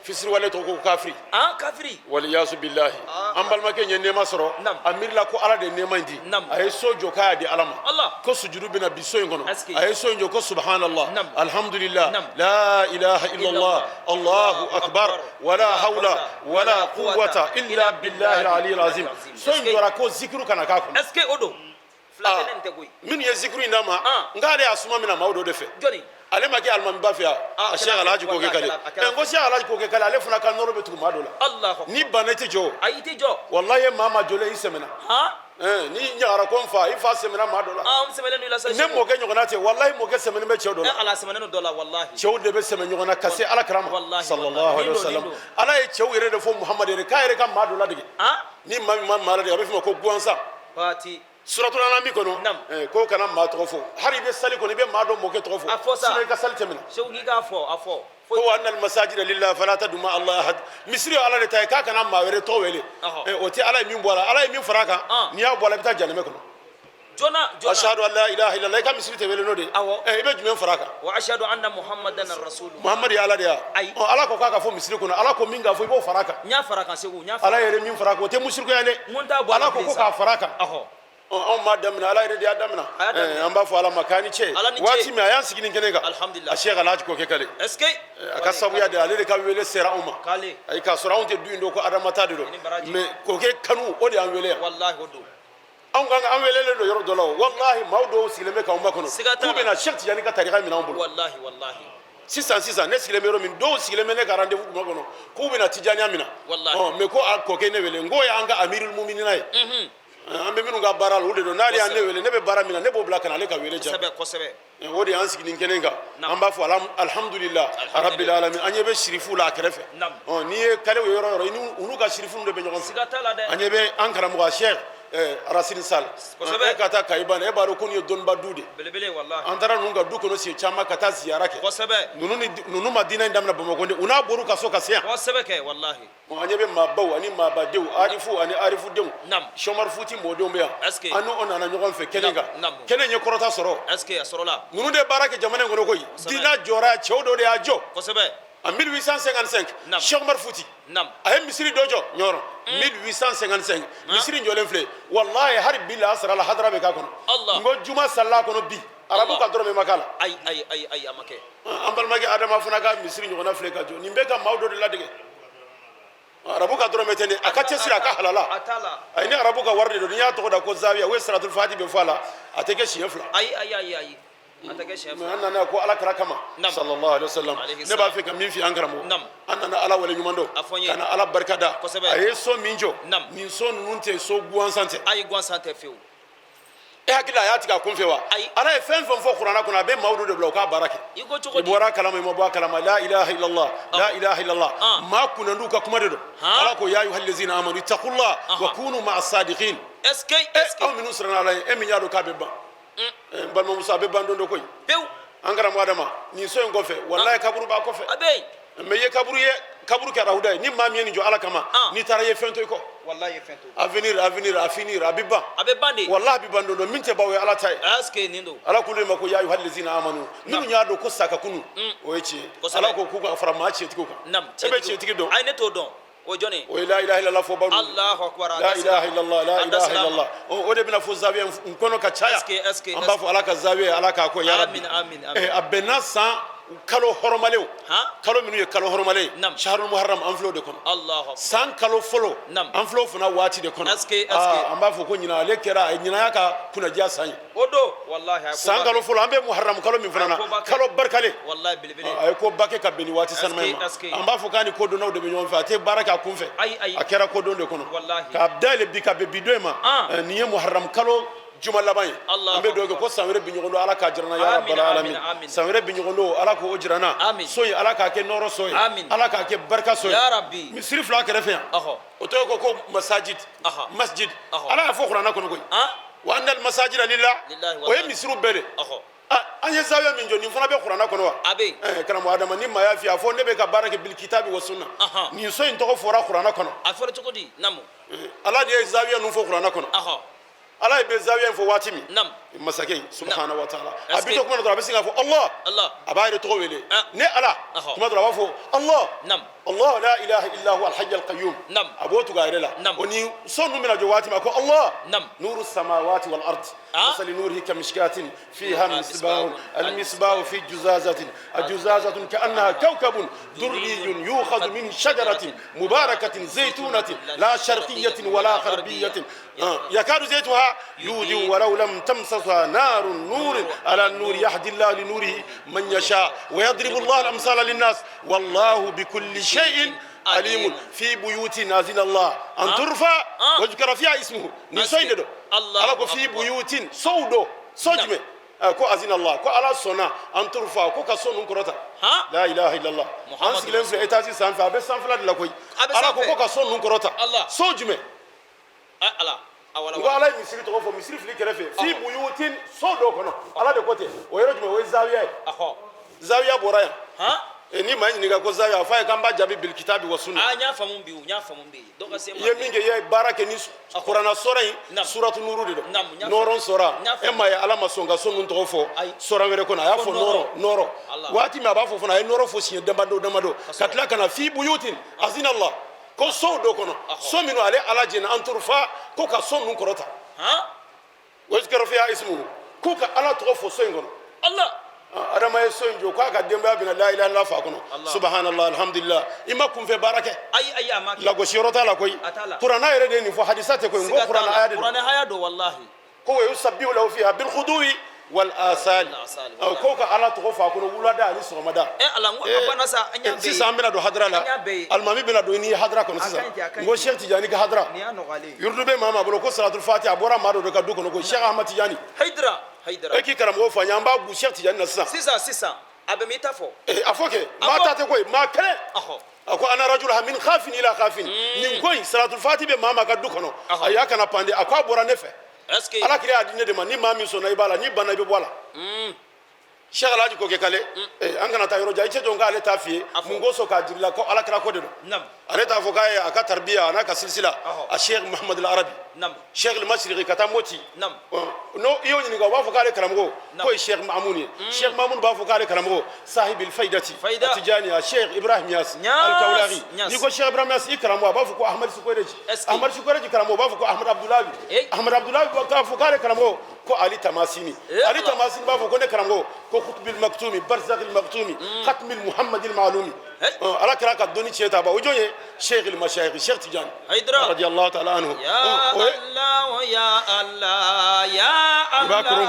fisri wale to ko kafri kafri wal yasu billahi ambal make nyenne masoro amir la ko ala de ne mandi ay sojo kaya di alama ko sujudu bina biso ngono ay sojo ko subhanallah alhamdulillah la ilaha illa allah allahu akbar wala hawla wala quwwata illa billahi al-ali al-azim sojo ra ko zikru kana ka ko est-ce que odo flatene te goy min ye zikru indama ngale asuma mina mawdo de fe joni ale ma ke alman bafia a Cheikh Alhaji ko ke kale en ko Cheikh Alhaji ko ke kale ale fana kan noro be tuma do la Allah ni banete jo ayite jo wallahi mama jole isemena ni nyara ko fa ifa semena ma do la semena ni la sa ne mo ke nyogona te wallahi mo ke semena be che do la ala semena no do la wallahi che de be semena nyogona kase ala karama sallallahu alaihi wasallam ala e che yere de fo muhammad yere ka yere kan ma do la dige ni ma la de be fima ko guansa fati suratul anam kono ko kana ma tofo hari be sali kono be ma do mo ke tofo sine ka sali temina shawgi ga afo ko annal masajida lillahi fala taduma allah ahad misri ala de tay ka kana ma were to wele o ti ala min bola ala min faraka ni ya bola bita janame kono jona ashhadu an la ilaha illa allah ka misri te wele no de ibe jumen faraka wa ashhadu anna muhammadan rasul muhammad ya ala de ya ala ko ka fo misri kono ala ko min ga fo ibo faraka nya faraka segu nya ala yere min faraka o te musriku ya le ala ko ka faraka on ma damina ala yɛrɛ de y'a damina an b'a fɔ ala ma k'a ni ce waati min a y'an sigi nin kɛnɛ kan a Cheikh Alhaji ko kɛ kale a ka sabuya de ale de ka wele sera anw ma ayi k'a sɔrɔ anw tɛ du in don ko adama ta de don mais k'o kɛ kanu o de y'an wele yan anw kan an welelen don yɔrɔ dɔ la o walahi maaw dɔw sigilen bɛ k'anw makɔnɔ k'u bɛna Cheikh Tijani ka tarika minɛ anw bolo sisan ne sigilen bɛ yɔrɔ min dɔw sigilen bɛ ne ka rendez-vous kuma kɔnɔ k'u bɛna Tijaniya minɛ mais ko a kɔkɛ ne wele n ko y'an ka amirul muminina ye an bɛ minnu ka baara la o de don n'ale y'an ne wele ne bɛ baara min na ne b'o bila ka na ale ka wele jaabi o de y'an sigi nin kɛnɛ kan an b'a fɔ alhamdulillah rabbil alamin an ɲɛ bɛ sirifu la a kɛrɛfɛ n'i ye kalew ye yɔrɔ o yɔrɔ i n'u ka sirifu de bɛ ɲɔgɔn fɛ an ɲɛ bɛ an karamɔgɔ Cheikh Racine Sall e ka taa Kayibane e b'a dɔn ko nin ye dɔnniba du de an taara ninnu ka du kɔnɔ siɲɛ caman ka taa ziyara kɛ ninnu ma diinɛ in daminɛ Bamakɔ de u n'a bɔr'u ka so ka se yan an ɲɛ bɛ maabaw ani maabadenw arifu ani arifudenw Chomar Fouti mɔdenw bɛ yan an n'o nana ɲɔgɔn fɛ kɛnɛ kan kɛnɛ in ye kɔrɔta sɔrɔ ninnu de ye baara kɛ jamana in kɔnɔ koyi diinɛ jɔra cɛw dɔ de y'a jɔ en 1855 Cheikh Omar Fouti a ye misiri dɔ jɔ ɲɔrɔ 1855 misiri jɔlen filɛ wallahi hari bi la asara la hadara bɛ k'a kɔnɔ n ko juma salila kɔnɔ bi arabu ka dɔrɔmɛ ma k'a la ayi a ma kɛ an balimakɛ Adama fana ka misiri ɲɔgɔnna filɛ ka jɔ nin bɛ ka maaw dɔ de ladege arabu ka dɔrɔmɛ tɛ ne a ka cɛsiri a ka halala ayi ni arabu ka wari de don n'i y'a tɔgɔ da ko zawiya o ye siratul fati bɛ fɔ a la a tɛ kɛ siɲɛ fila ayi an nana ko ala kira kama sallallahu alaihi wasallam ne b'a fɛ ka min f'i an karamɔgɔ an nana ala wale ɲuman dɔn ka na ala barika da a ye so min jɔ nin so ninnu tɛ so gansan tɛ fiyewu e hakili a y'a tigɛ a kun fɛ wa ala ye fɛn fɛn fɔ kuranna kɔnɔ a bɛ maaw de bila u k'a baara kɛ i bɔra a kalama i ma bɔ a kalama la ilaha illallah la ilaha illallah maa kunnandiw ka kuma de don ala ko ya ayyuhal ladzina amanu ittaqullah wa kunu ma'as sadiqin aw minnu siranna ala ye e min y'a dɔn k'a bɛ ban balimamuso a bɛ ban don dɔ koyi an karamɔgɔ Adama nin so in kɔfɛ wallahi kaburu b'a kɔfɛ mais i ye kaburu kɛra aw da ye ni maa min ye nin jɔ ala kama n'i taara i ye fɛn to i kɔ avenir a bɛ ban de wallahi a bɛ ban don dɔ min tɛ ban o ye ala ta ye ala k'olu ma ko ya ayyuhal ladzina amanu minnu y'a dɔn ko saka kunu o ye tiɲɛ ala ko k'u ka fara maa tiɲɛtigiw kan e bɛ tiɲɛtigi dɔn ayi ne t'o dɔn o jɔni o ye la ilaha illallah fɔ baw Allahu akbar la ilaha illallah la ilaha illallah o de bɛna fɔ zawiya n kɔnɔ ka caya an b'a fɔ ala ka zawiya ala k'a ko ya rabbi a bɛnna san kalo hɔrɔmalenw kalo minnu ye kalo hɔrɔmalen shahrul muharram an filɛ o de kɔnɔ san kalo fɔlɔ an filɛ o fana waati de kɔnɔ an b'a fɔ ko ɲinan ale kɛra ɲinan y'a ka kunnadiya san ye o don wallahi san kalo fɔlɔ an bɛ muharram kalo min fana na kalo barikalen a ye ko ba kɛ ka bɛn ni waati sanuma in ma an b'a fɔ k'a ni kodɔnnaw de bɛ ɲɔgɔn fɛ a tɛ baara kɛ a kun fɛ a kɛra kodɔn de kɔnɔ k'a dayɛlɛ bi ka bɛn bi don in ma nin ye muharram kalo juma laban ye an bɛ dugawu kɛ ko san wɛrɛ bi ɲɔgɔn don ala k'a jirana ya rabbal alamin san wɛrɛ bi ɲɔgɔn don ala k'o jirana so in ala k'a kɛ nɔɔrɔ so ye ala k'a kɛ barika so ye misiri fila kɛrɛfɛ yan o tɔgɔ ko masjid ala y'a fɔ kuranna kɔnɔ koyi wa anna al masajida lillah o ye misiriw bɛɛ de an ye zawiya min jɔ nin fana bɛ kuranna kɔnɔ wa karamɔgɔ Adama ni maa y'a f'i ye a fɔ ne bɛ ka baara kɛ bil kitabi wa sunna nin so in tɔgɔ fɔra kuranna kɔnɔ a fɔra cogo di ala de ye zawiya ninnu fɔ kuranna kɔnɔ ala ye bɛ zawiya in fɔ waati min masakɛ in subhanahu wa ta'ala a bi to kuma dɔrɔn a bɛ sin k'a fɔ Allah a b'a yɛrɛ tɔgɔ wele ne ala kuma dɔrɔn a b'a fɔ Allah la ilaha illa huwa al-hayy al-qayyum a b'o tugu a yɛrɛ la o ni so ninnu bɛna jɔ waati min ko Allah nuru samawati wal ard مثل نوره كمشكاة فيها مصباح المصباح في جزازة الجزازة كأنها كوكب دري يؤخذ من شجرة مباركة زيتونة لا شرقية ولا غربية يكاد زيتها يودي ولو لم تمسسها نور على النور يهدي الله لنوره من يشاء ويضرب الله الأمثال للناس والله بكل شيء عليم في بيوت أذن الله أن ترفع وذكر فيها اسمه نسيد الله ko fi buyutin sawdo sojme ko azin Allah ko ala sona an turfa ko ka sonu korota la ilaha illallah an sigilen filɛ étage sanfɛ a bɛ sanfɛla de la koyi ala ko ka sonu korota sojme ko ala ye misiri tɔgɔ fɔ misiri fili kɛrɛfɛ fi buyutin sawdo kɔnɔ ala de ko ten o yɔrɔ jumɛn o ye zawiya ye zawiya bɔra yan ni maa ɲininka ko zawiya a fɔ a ye k'an b'a jaabi bil kitabi wa sunna n y'a faamu bi i ye min kɛ i ye baara kɛ ni kuranna sɔrɔ in suratu nuru de don nɔrɔ sɔra e ma ye ala ma sɔn ka so ninnu tɔgɔ fɔ sɔrɔ wɛrɛ kɔnɔ a y'a fɔ nɔrɔ waati min a b'a fɔ fana a ye nɔrɔ fɔ siɲɛ damadɔ ka tila ka na fi buyutin azina Allah ko so dɔ kɔnɔ so minnu ale ala jɛna an turfa ko ka so ninnu kɔrɔta wa yuzkaru fiha ismuhu ko ka ala tɔgɔ fɔ so in kɔnɔ adama ye so in jɔ k'a ka denbaya bɛna la ilaha illallah fa kɔnɔ subhanallah alhamdulillah i ma kunfɛ baara kɛ lagosi yɔrɔ t'a la koyi kuranna yɛrɛ de ye nin fɔ hadisa tɛ koyi n ko kuranna aya de don ko wa yusabbihu lahu fiha bil khuduwi wal asal ko ka ala tɔgɔ fa kɔnɔ wulada ani sɔgɔmada sisan an bɛna don hadara la alimami bɛna don ni hadara kɔnɔ sisan n ko Cheikh Tijani ka hadara yurdu bɛ maa bolo ko salatul fatiha a bɔra maa dɔ de ka du kɔnɔ ko Cheikh Ahmad Tijani e k'i karamɔgɔ fa n ye an b'a gu Cheikh Tijani na sisan abe mita fo afoke ma tate koy ma kale aho ako ana rajul min khafin ila khafin nin koy salatul fati be mama ka dukono aya kana pande akwa bora nefe est ce que ala kire adine de man ni mami so na ibala ni bana be bola Cheikh Alhaji ko ke kale an kana ta yoro ja ice jonga ale ta fiye mun go so ka dirla ko ala kira ko de nam ale ta fo kay aka tarbiya ana ka silsila a Cheikh Muhammad al Arabi nam Cheikh al Mashriqi kata moti nam no iyo ni ga wa fo kale karamgo ko Cheikh Mamouni Cheikh Mamoun ba fo kale karamgo sahib al faidati atijaniya Cheikh Ibrahim Yas al Kawlari ni ko Cheikh Ibrahim Yas ikramwa ba fo ko Ahmad Sukoreji Ahmad Sukoreji karamgo ba fo ko Ahmad Abdullahi Ahmad Abdullahi ba fo kale karamgo ko Ali Tamasini Ali Tamasini ba fo ko ne karamgo ko خطب المكتومي برزق المكتومي ختم المحمد المعلومي على كراك الدنيا شيء تابع وجوه شيخ المشايخ الشيخ تجاني رضي الله تعالى عنه يا الله يا الله يا الله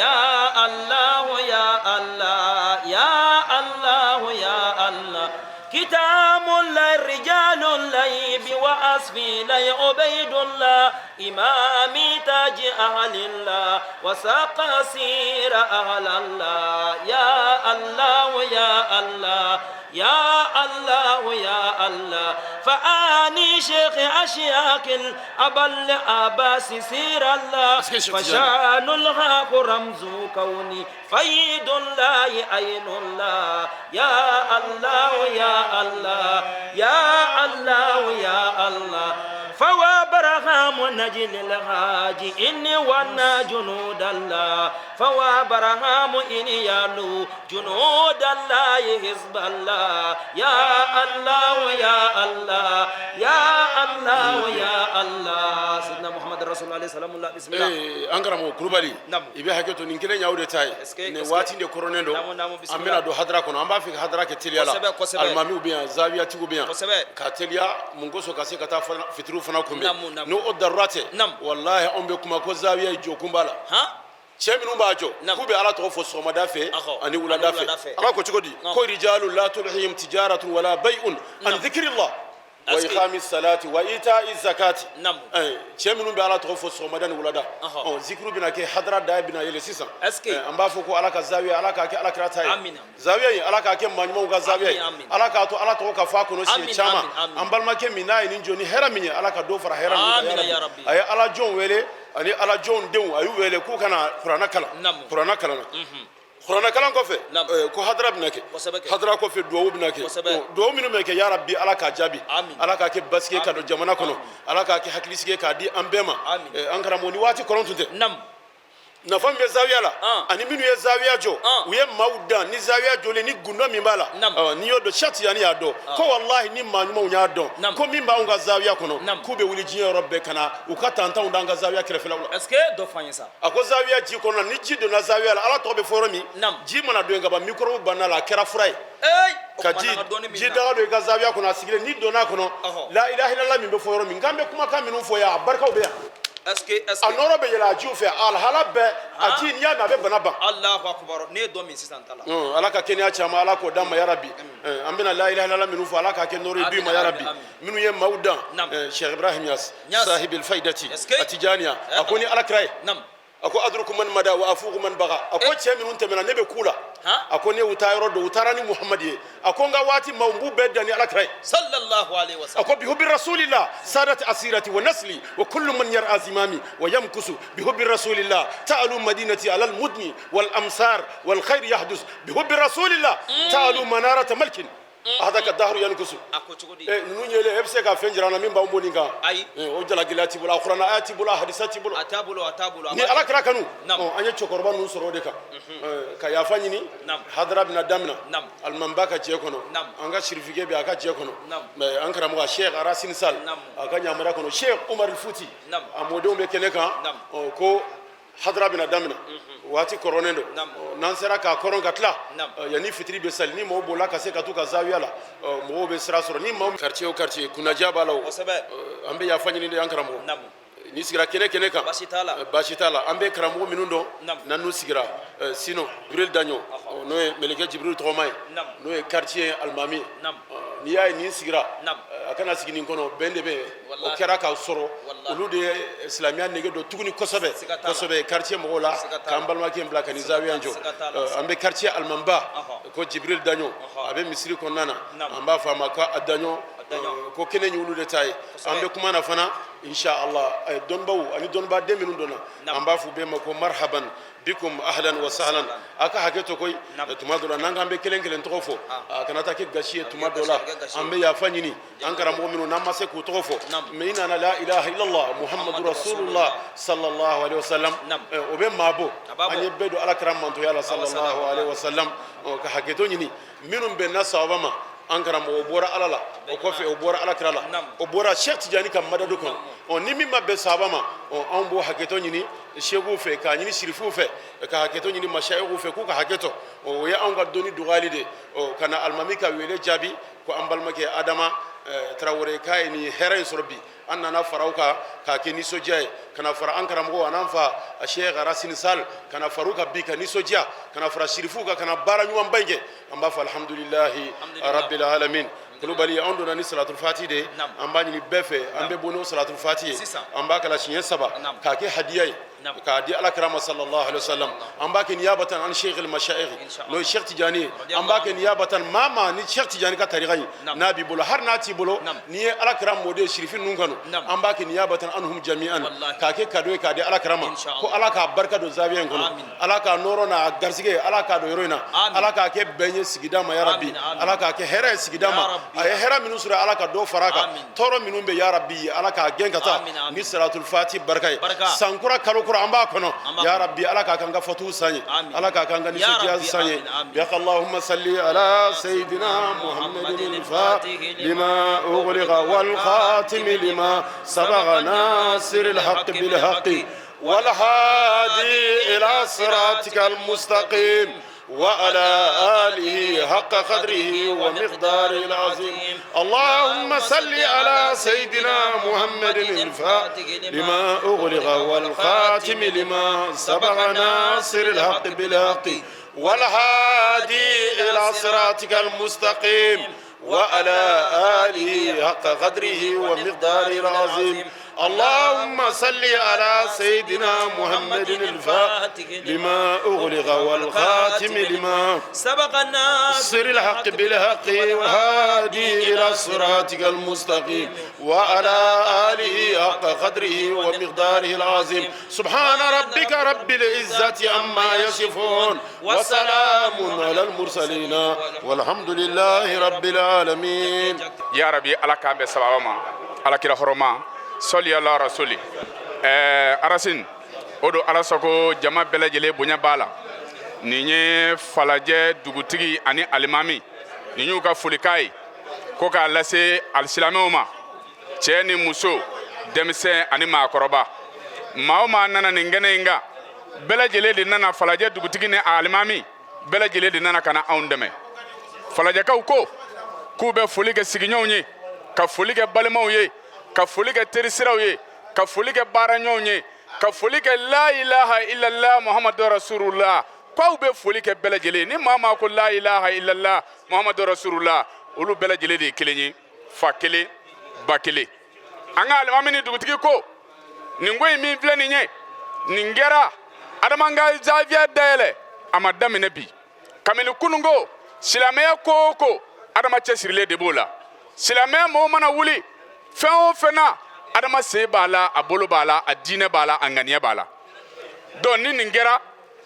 يا الله يا الله يا الله يا الله كتاب الله رجال الليل وأسفي لي عبيد الله إمامي تاج أهل الله وساق سير أهل الله يا الله يا الله يا الله يا الله فآني شيخ أشياك الأبل أباس سير الله فشان الحق رمز كوني فيد الله عين الله يا الله يا الله يا الله يا الله فوابرهام نجل الحاج إني وانا جنود الله فوابرهام إني يالو جنود الله حزب الله يا الله يا الله يا الله يا الله سيدنا محمد رسول الله سلام الله بسم الله أنكرمو كروبالي إبي حكيتو نينكلي نياودي تاي نواتي دي كورونيندو أمينا دو حضرا كونو أمبا فيك حضرا كتليالا المامي وبيان زاوية تيغو بيان كتليا منغوسو كاسي كتا فترو فنا كومبي نو أدراتي والله أمبي كما كو زاوية جو كومبالا شيء منهم باجو كوبي على توفو سوما دافع أني ولا دافع أما كتشكودي كو رجال لا تلهيهم تجارة ولا بيع عن ذكر الله وإقام الصلاة وإيتاء الزكاة شيء منهم على توفو سوما دان ولا دا ذكر بنا كي حضرة دا بنا يلسيسا أم بافوكو على كزاوية على كاكي على كراتاي زاوية على كاكي مانيمو كزاوية على كاتو على تو كفاكو نسي شاما أم بالما كي ميناي نينجوني هرميني على كدوفر هرميني يا ربي أي على جون ويلي ani ala jon den ayu wele ku kana qur'ana kala qur'ana kala ko fe ko hadra binake hadra ko fe duwo binake duwo minu meke ya rabbi ala ka jabi ala ka ke baske ka do jamana kono ala ka ke haklisike ka di ambema an kara moni wati korontunte na fam be zawiya la ani minu ye zawiya jo u ye mawda ni zawiya jo le ni gundo min bala ni yodo shati yani ya do ko wallahi ni manyuma unya do ko min ba unga zawiya kono ku be wuli jiya rabbe kana u ka tanta unda nga zawiya kire fela est ce que do fanyisa ako zawiya ji kono ni ji do na zawiya la ala to be foromi ji mana do nga ba micro banna la kera furai ka ji daga do ga zawiya kono asigire ni do na kono la ilaha illallah min be foromi ngambe kuma ka minu fo ya barka o be est-ce que anoro be yela jufe al halabe ajin ya na be banaba Allahu akbar ne do min sisan tala alaka kenya chama alako damma ya rabbi ambina la ilaha illallah minu fa alaka ke nori bi ma ya rabbi minu ye mawda Cheikh Ibrahim Yas sahib al faidati atijaniya akoni alakrai ako adruku man mada wa afugu man baga ako chemi nunte mena nebe kula ako ne utayro do utarani muhammadi ako nga wati mawmbu bedani alakrai sallallahu alaihi wasallam ako bihubbi rasulillah sadat asirati wa nasli wa kullu man yar'a zimami wa yamkusu bihubbi rasulillah ta'alu madinati ala almudni wal amsar wal khair yahdus bihubbi rasulillah ta'alu manarata malkin هذا كدهر ينكسو نونيلي ابسك فنجرانا من بامبونيغا او جلا جلاتي بلا قران اياتي بلا حديثاتي بلا اتابلو ني على كراكنو اني تشكربا نون سرو ديكا كيا فاني حضر ابن دمنا المنباكا جيكونو انغا شريفيكي بي اكا جيكونو انكرا مو شيخ راسين سال اكا نيامرا كونو شيخ عمر الفوتي امودو مكنيكا كو حضر ابن دمنا wati koronendo nansera ka koron gatla yani fitri be salni mo bola ka se ka to ka zawiya la mo be sira soro ni mo quartier o quartier kuna jabala o ambe ya fanyi ni yankara mo ni sigira kene ka bashitala ambe karamo minundo nanu sigira sino Jibril Danyo no meleke Jibril Tromay no quartier almami ni ay ni sigira akana siginin kono bende be o kera ka soro olu de islamiya nege do tuguni kosobe quartier mogola kan balma ke mbla kan zawiyanjo ambe quartier almamba ko jibril danyo abe misri konnana amba fama ka adanyo ko kene nyulu de tay ambe kuma na fana insha Allah don bawu ani don ba de minun dona amba fu be mako marhaban bikum ahlan wa sahlan aka haketo koy tumadola nanga ambe kelen tofo kana ta ke gashiye tumadola ambe ya fanyini ankara mo minu namma se ku tofo me ina la ilaha illallah muhammadur rasulullah sallallahu alaihi wasallam o be mabo anye bedo ala karam manto yalla sallallahu alaihi wasallam ka haketo nyini minun be nasawama ankara mo bora alala o kofi o bora ala krala o bora Cheikh Tidiane kam madadu kon on nimi mabbe sabama on ambo haketo nyini shegu fe ka nyini shirifu fe ka haketo nyini mashayikhu fe ku ka haketo o ya anga doni dugalide o kana almamika wele jabi ko ambalmake adama Traoré kay ni herain sorbi annana farauka ka ke ni sojaye kana fara ankara mo anan fa Cheikh Racine Sall kana faruka bi ka ni soja kana fara shirifu ka kana bara nyuam bange amba fa alhamdulillah rabbil alamin kulubali ondo na ni salatul fati de amba ni befe ambe bono salatul fati amba kala shinye saba ka ke hadiyai ka di ala karama sallallahu alaihi wasallam amba ke niyabatan an Cheikh al mashayikh no Cheikh Tidiane amba ke niyabatan mama ni Cheikh Tidiane ka tariqai nabi bolo har nati bolo ni ala karama mode shirifin nungano amba ke niyabatan anhum jami'an ka ke kado ka di ala karama ko ala ka barka do zabiyan kono ala ka noro na garsige ala ka do yoroina ala ka ke benye sigidama ya rabbi ala ka ke hera sigidama ay hera minu sura ala ka do faraka toro minu be ya rabbi ala ka genkata ni salatul fati barkai sankura kalo kura amba kono ya rabbi ala ka kanga fatu sanye ala ka kanga ni sujaz sanye ya allahumma salli ala sayidina muhammadin al-fatih lima ughliqa wal khatim lima sabagha nasir al-haqq bil haqq wal hadi ila siratikal mustaqim وعلى آله حق قدره ومقداره العظيم اللهم صل على سيدنا محمد الفاتح لما أغلق والخاتم لما سبق ناصر الحق بالحق والهادي إلى صراطك المستقيم وعلى آله حق قدره ومقداره العظيم اللهم صل على سيدنا محمد الفاتح لما أغلق والخاتم لما سبق الناصر الحق بالحق والهادي إلى صراطك المستقيم وعلى آله حق قدره ومقداره العظيم سبحان ربك رب العزة عما يصفون وسلام على المرسلين والحمد لله رب العالمين يا ربي على كعبة سلامة على كلا حرمة صلي على رسولي Racine odo ala soko jama belajele bonya bala ninye falaje dugutigi ani alimami ninyu ka fulikai ko ka lase alsilamema cheni muso demse ani makoroba maoma nana ningene inga belajele de nana falaje dugutigi ne alimami belajele de nana kana aundeme falaje ka uko kube fulige siginyonye ka fulige balimawye ka fulige terisirawe ka fulige baranyonye ka fulige la ilaha illallah muhammadur rasulullah kwa ube fulige belajele ni mama ko la ilaha illallah muhammadur rasulullah ulu belajele de kelenyi fakele bakele anga alimami dugutigi ko ningwe mi vle ninye ningera adamanga zavia dele amadame nabi kameni kunungo silamaya koko adama chesirile debola silamaya mo mana wuli fɛn fɛna adama se bala abolo bala adine bala anganiya bala don ni ningera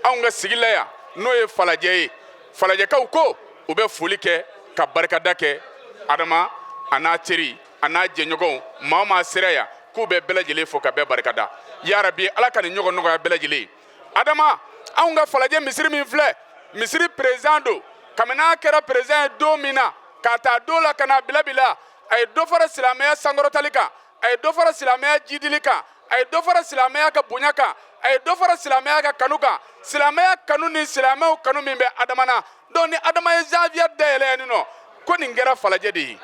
anw ka sigila ya no ye falaje kaw ko u bɛ foli kɛ ka barikada kɛ adama ana teri ana jɛɲɔgɔnw maa maa sera ya k'u bɛ bɛɛ lajɛlen fo ka bɛɛ barikada ya rabi ala ka nin ɲɔgɔn nɔgɔya bɛɛ lajɛlen adama anw ka falaje misiri min filɛ misiri président do kabini n'a kɛra président ye don min na k'a taa don la ka na bila ay do fara silamaya sangorotali kan ay do fara silamaya jidili kan ay do fara silamaya ka bonya kan ay do fara silamaya ka kanu kan silamaya kanu ni silamɛw kanu min bɛ adamana donc ni adama ye janvier dayɛlɛ ni nɔ ko nin kɛra falajɛ de ye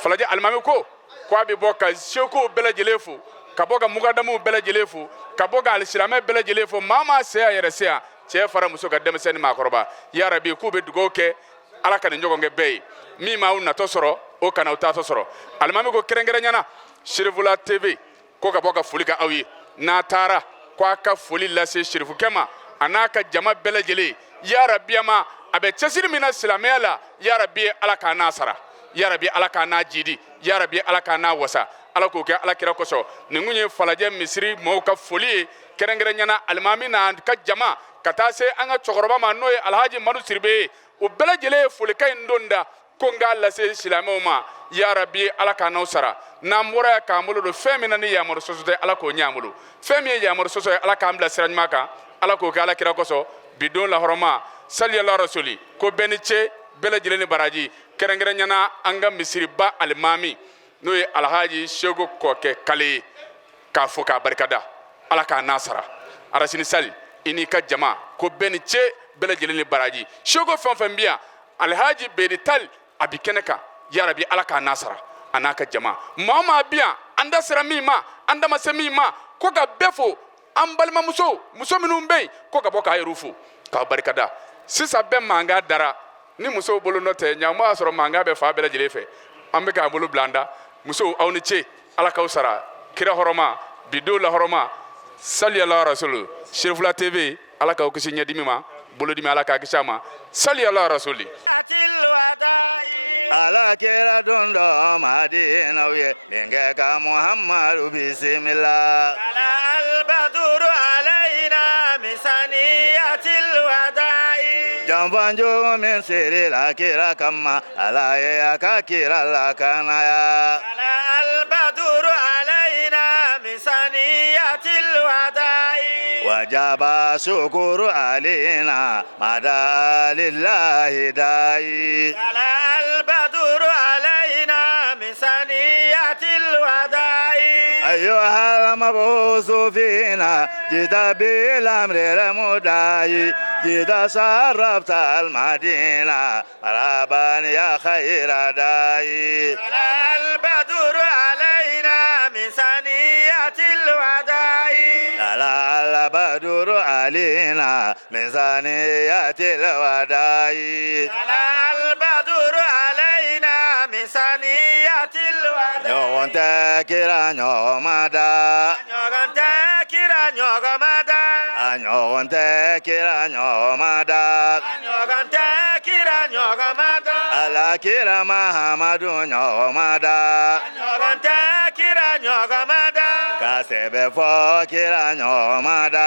falajɛ alimami ko a bɛ bɔ ka seko bɛɛ lajɛlen fo ka bɔ ka mugadamu bɛɛ lajɛlen fo ka bɔ ka alisilamɛ bɛɛ lajɛlen fo maa maa se a yɛrɛ se yan cɛ fara muso ka denmisɛnnin maakɔrɔba ya rabi k'u bɛ dugawu kɛ ala ka nin ɲɔgɔn kɛ bɛɛ ye min m'aw natɔ sɔrɔ o kana o ta sɔrɔ alimami ko kɛrɛnkɛrɛnyana Sherifula TV ko ka bɔ ka foli ka aw ye n'a taara ko a ka foli lase Sherifukɛ ma a n'a ka jama bɛɛ lajɛlen ya Rabbi ama a bɛ cɛsiri min na silamɛya la ya Rabbi Ala k'a n'a sara ya Rabbi Ala k'a n'a jidi ya Rabbi Ala k'a n'a wasa Ala k'o kɛ Alakira kosɔn nin kun ye falajɛ misiri mɔɔw ka foli ye kɛrɛnkɛrɛnyana alimami n'a ka jama ka taa se an ka cɛkɔrɔba ma n'o ye Alhaji Madu Siribe ye o bɛɛ lajɛlen ye folikan in don da ko n k'a lase silamɛw ma ya Rabbi Ala k'a n'aw sara n'an bɔra yan k'an bolo don fɛn min na ni yamaru sɔsɔ tɛ Ala k'o ɲɛ an bolo fɛn min ye yamaru sɔsɔ ye Ala k'an bila sira ɲuman kan Ala k'o kɛ Alakira kosɔn bi don lahɔrɔma saliyala rasuli ko bɛɛ ni ce bɛɛ lajɛlen ni baraji kɛrɛnkɛrɛnyana an ka misiriba alimami n'o ye Alhaji Seko Kɔkɛ Kale ye k'a fɔ k'a barikada Ala k'a n'a sara Arasini Sali i n'i ka jama ko bɛɛ ni ce bɛɛ lajɛlen ni baraji Seko fɛn fɛn bi yan Alhaji Bedi Tali a bi kɛnɛ kan ya Rabbi Ala k'a n'a sara a n'a ka jama maa o maa bi yan an da sera min ma an da ma se min ma ko ka bɛɛ fo an balimamuso muso minnu bɛ yen ko ka bɔ k'a yɛrɛ fo k'a barikada sisan bɛɛ mankan dara ni musow bolo nɔ tɛ ɲankuma y'a sɔrɔ mankan bɛ fa bɛɛ lajɛlen fɛ an bɛ k'an bolo bila an da musow aw ni ce Ala k'aw sara kira hɔrɔma bi don lahɔrɔma saliyala rasulu Sherifula TV Ala k'aw kisi ɲɛdimi ma bolodimi Ala k'a kisi a ma saliyala rasuli Ala kira don dɔ Madinaw ye denkɛ ka Muhammadu bisimila ala albaduru alayna misaniyatil wadai janfanjo min sirila kira kama Ala ye a ka kira lakanaya ala albaduru alayna misaniyatil wadai wajaba shukuru alina mada lillahi dai ala albaduru alayna misaniyatil wadai ayyuhal mabusu fina jita bil amri mudai jita sharafta al madina araban ya khaira dai ala albaduru alayna misaniyatil wadai ala albaduru alayna misaniyatil wadai ala albaduru alayna misaniyatil wadai ɲɔgɔn tɛ kira ɲɔgɔnmada ɲɔgɔn tɛ kira ɲɔgɔnmada a ɲɔgɔn tɛ kira ɲɔgɔnmada ɲɔgɔn tɛ kira ɲɔgɔnmada ala kira Mahamadu ɲɔgɔnmada ɲɔgɔn tɛ kira ɲɔgɔnmada ka sɛbɛn fɔ kira ɲɔgɔnmada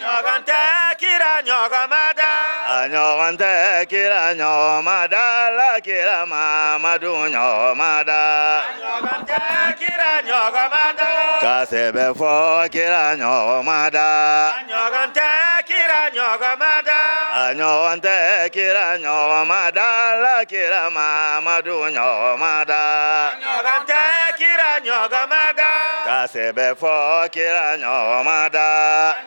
ɲɔgɔn tɛ kira ɲɔgɔnmada a ɲɔgɔn tɛ kira ɲɔgɔnmada ala kira Mahamadu ɲɔgɔnmada ɲɔgɔn tɛ kira ɲɔgɔnmada ka sɛbɛn fɔ kira ɲɔgɔnmada ɲɔgɔn tɛ kira ɲɔgɔnmada a ɲɔgɔn tɛ kira ɲɔgɔnmada ala kira Mahamadu ɲɔgɔnmada ɲɔgɔn tɛ kira ɲɔgɔnmada ka sɛbɛn fɔ kira ɲɔgɔnmada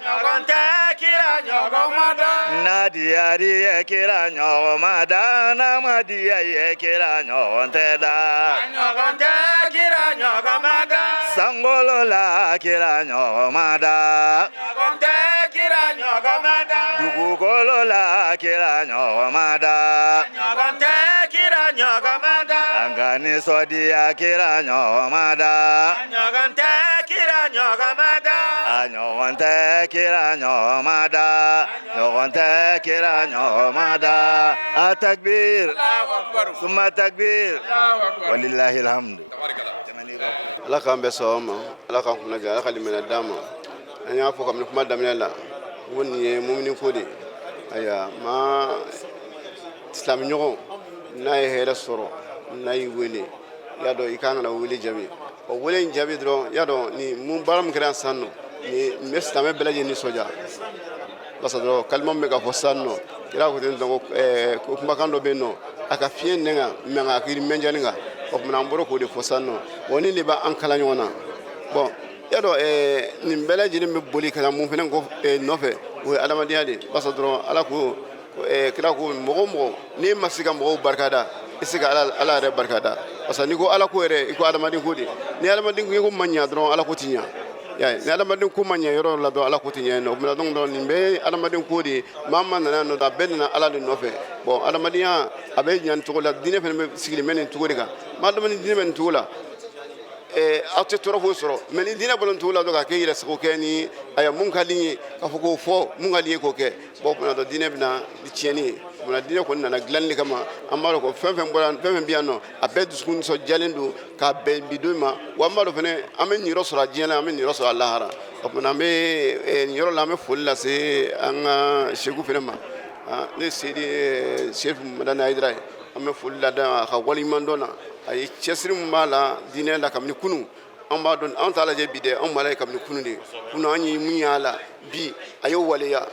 ɲɔgɔn tɛ kira ɲɔgɔnmada nadiyari ye kira ɲɔgɔnmada namadiya ye kira ɲɔgɔn tɛ da ɲɔgɔn tɛ kira ɲɔgɔnmada sangolo la kira ɲɔgɔnmada ɲɔgɔn tɛ kira ɲɔgɔnmada dugukolo la kira ɲɔgɔnmada ɲɔgɔn tɛ kira ɲɔgɔnmada an ka nisɔndiya kira ɲɔgɔnmada ɲɔgɔn tɛ kira ɲɔgɔnmada a ɲɔgɔn tɛ kira ɲɔgɔnmada ɲɔgɔn tɛ kira ɲɔgɔnmada a takbir suma takbir walilahi alhamdu Ala k'an bɛɛ sɔn ma Ala k'an kunna Ala ka limaniya d'an ma an y'a fɔ kabini kuma daminɛ la ko nin ye mumini ko de ayiwa maa silamɛ ɲɔgɔn n'a ye hɛrɛ sɔrɔ n'a y'i wele y'a dɔn i kan ka na wele jaabi o wele in jaabi dɔrɔn y'a dɔn nin mun baara min kɛra yan sisan nɔ nin bɛ silamɛ bɛɛ lajɛlen nisɔndiya basa dɔrɔn kalima min bɛ ka fɔ sisan nɔ kira ko ten dɔn ko kumakan dɔ bɛ yen nɔ a ka fiɲɛ nɛn kan mɛ a ka kiri mɛnjani kan o tumana an bɔra k'o de fɔ sisan nɔ wa nin de b'an kala ɲɔgɔn na bɔn y'a dɔn nin bɛɛ lajɛlen bɛ boli ka na mun fana nɔfɛ o ye adamadenya de basa dɔrɔn ala ko kira ko mɔgɔ o mɔgɔ n'i ma se ka mɔgɔw barikada i se ka ala yɛrɛ barikada parce que n'i ko ala ko yɛrɛ i ko adamaden ko de ni adamaden ko ma ɲɛ dɔrɔn ala ko ti ɲɛ ya ni adamaden ko man ɲɛ yɔrɔ la dɔn ala ko tɛ ɲɛ nɔ mina donc nin bɛ adamaden ko de maa ma nana nɔ a bɛɛ nana ala de nɔfɛ bon adamadenya a bɛ ɲɛ nin cogo la diinɛ fana bɛ sigilen bɛ nin cogo de kan maa dama ni diinɛ bɛ nin cogo la aw tɛ tɔɔrɔ foyi sɔrɔ mais ni diinɛ bɔra nin cogo la dɔrɔn k'a kɛ yɛrɛ sago kɛ ni a ye mun ka di n ye k'a fɔ k'o fɔ mun ka di n ye k'o kɛ bon tuma dɔ diinɛ bɛna ni tiɲɛni ye tuma diinɛ kɔni nana dilanni de kama an b'a dɔn ko fɛn fɛn bɛ yan nɔ a bɛɛ dusukun nisɔndiyalen don k'a bɛn bidon ma wa an b'a dɔn fana an bɛ nin yɔrɔ sɔrɔ a diɲɛ la an bɛ nin yɔrɔ sɔrɔ a lahara o tuma an bɛ nin yɔrɔ la an bɛ foli lase an ka seku fana ma ne seydi sefu madani ayidara ye an bɛ foli lada a ka waliɲuman dɔn na a ye cɛsiri min b'a la diinɛ la kabini kunu an b'a dɔn an t'a lajɛ bi dɛ an b'a lajɛ kabini kunu de kunu an ye mun y'a la bi a y'o waleya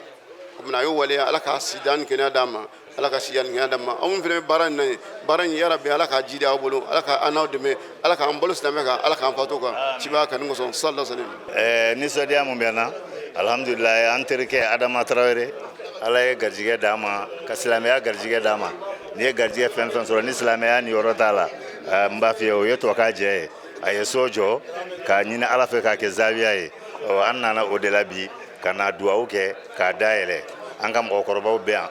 a y'o waleya ala ka sida ni kɛnɛya d'a ma ala ka sida ni kɛnɛya d'a ma anw fana bɛ baara in na ye baara in yarabi ala ka jidi aw bolo ala ka an n'aw dɛmɛ ala k'an balo silamɛ kan ala k'an fato kan ciba kanu kosɔn sallallahu alaihi wasallam nisɔndiya mun bɛ n na alhamdulilayi an terikɛ adama tarawele ala ye garijɛgɛ d'a ma ka silamɛya garijɛgɛ d'a ma n'i ye garijɛgɛ fɛn fɛn sɔrɔ ni silamɛya ni yɔrɔ t'a la n b'a f'i ye o ye tɔ ka jɛ ye a ye so jɔ k'a ɲini ala fɛ k'a kɛ zawiya ye an nana o de la bi ka na duwawu kɛ k'a dayɛlɛ an ka mɔgɔkɔrɔbaw bɛ yan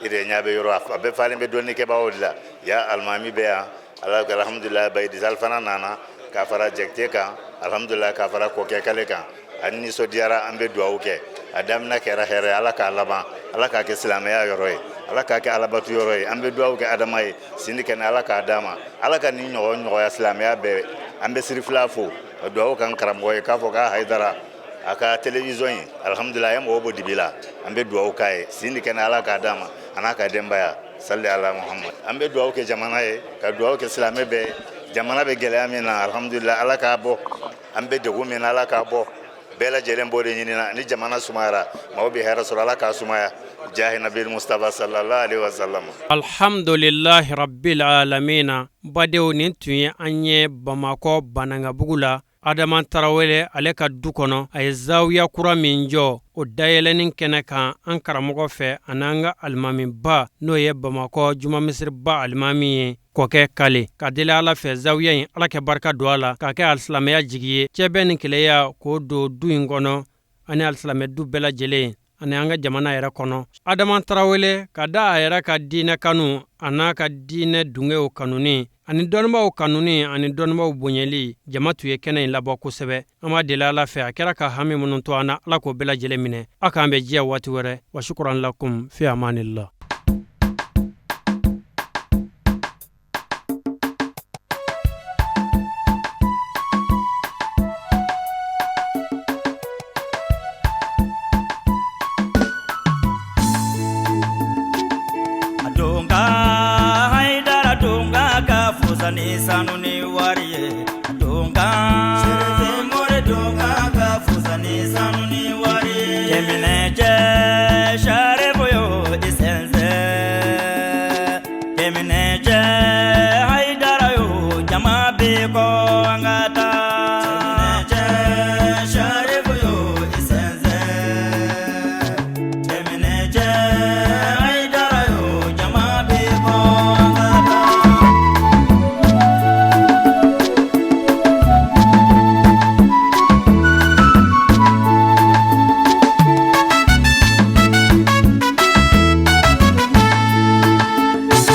i de ɲɛ bɛ yɔrɔ a bɛɛ falen bɛ dɔɔnin kɛbagaw de la ya alimami bɛ yan alhamdulilayi bayidi sali fana nana k'a fara jɛkite kan alhamdulilayi k'a fara kɔkɛ kale kan a nisɔndiyara an bɛ duwawu kɛ a daminɛ kɛra hɛrɛ ala k'a laban ala k'a kɛ silamɛya yɔrɔ ye ala k'a kɛ alabatu yɔrɔ ye an bɛ duwawu kɛ adama ye sini kɛnɛ ala k'a d'a ma ala ka nin ɲɔgɔnya silamɛya bɛɛ an bɛ sirifila fo ka duwawu kan karamɔgɔ ye k'a fɔ k'a hayidara a ka télévision ye alhamdulilayi a ye mɔgɔ bɔ dibi la an bɛ duwawu k'a ye sini kɛnɛ ala k'a d'a ma a n'a ka denbaya salli ala muhammad an bɛ duwawu kɛ jamana ye ka duwawu kɛ silamɛ bɛɛ jamana bɛ gɛlɛya min na alhamdulilayi ala k'a bɔ an bɛ degun min na ala k'a bɔ bɛɛ lajɛlen b'o de ɲinina ni jamana sumayara maaw bɛ hɛrɛ sɔrɔ ala k'a sumaya jahi nabil mustafa sallallahu alaihi wasallam alhamdulillahi rabbil alamina badenw nin tun ye an ye bamakɔ banangabugu la adama tarawele ale ka du kɔnɔ a ye zawiya kura min jɔ o dayɛlɛnin kɛnɛ kan an karamɔgɔ fɛ an'an ka alimamiba n'o ye bamakɔ jumamisiriba alimami ye kɔkɛ kale ka deli ala fɛ zawiya in ala kɛ barika don a la k'a kɛ alisilamɛya jigi ye cɛ bɛ ni keleya k'o don du in kɔnɔ ani alisilamɛ du bɛɛ lajɛlen ani an ka jamana yɛrɛ kɔnɔ adama tarawele ka da a yɛrɛ ka diinɛ kanu a n'a ka diinɛ dungew kanuni ani dɔnnibaw kanuni ani dɔnnibaw bonyɛli jama tun ye kɛnɛ in labɔ kosɛbɛ an b'a deli ala fɛ a kɛra ka hami minnu to an na ala k'o bɛɛ lajɛlen minɛ a k'an bɛ diya waati wɛrɛ wa shukran lakum fi amanillah ni sanu ni wariye donga sere more donga ka fusa ni sanu ni wariye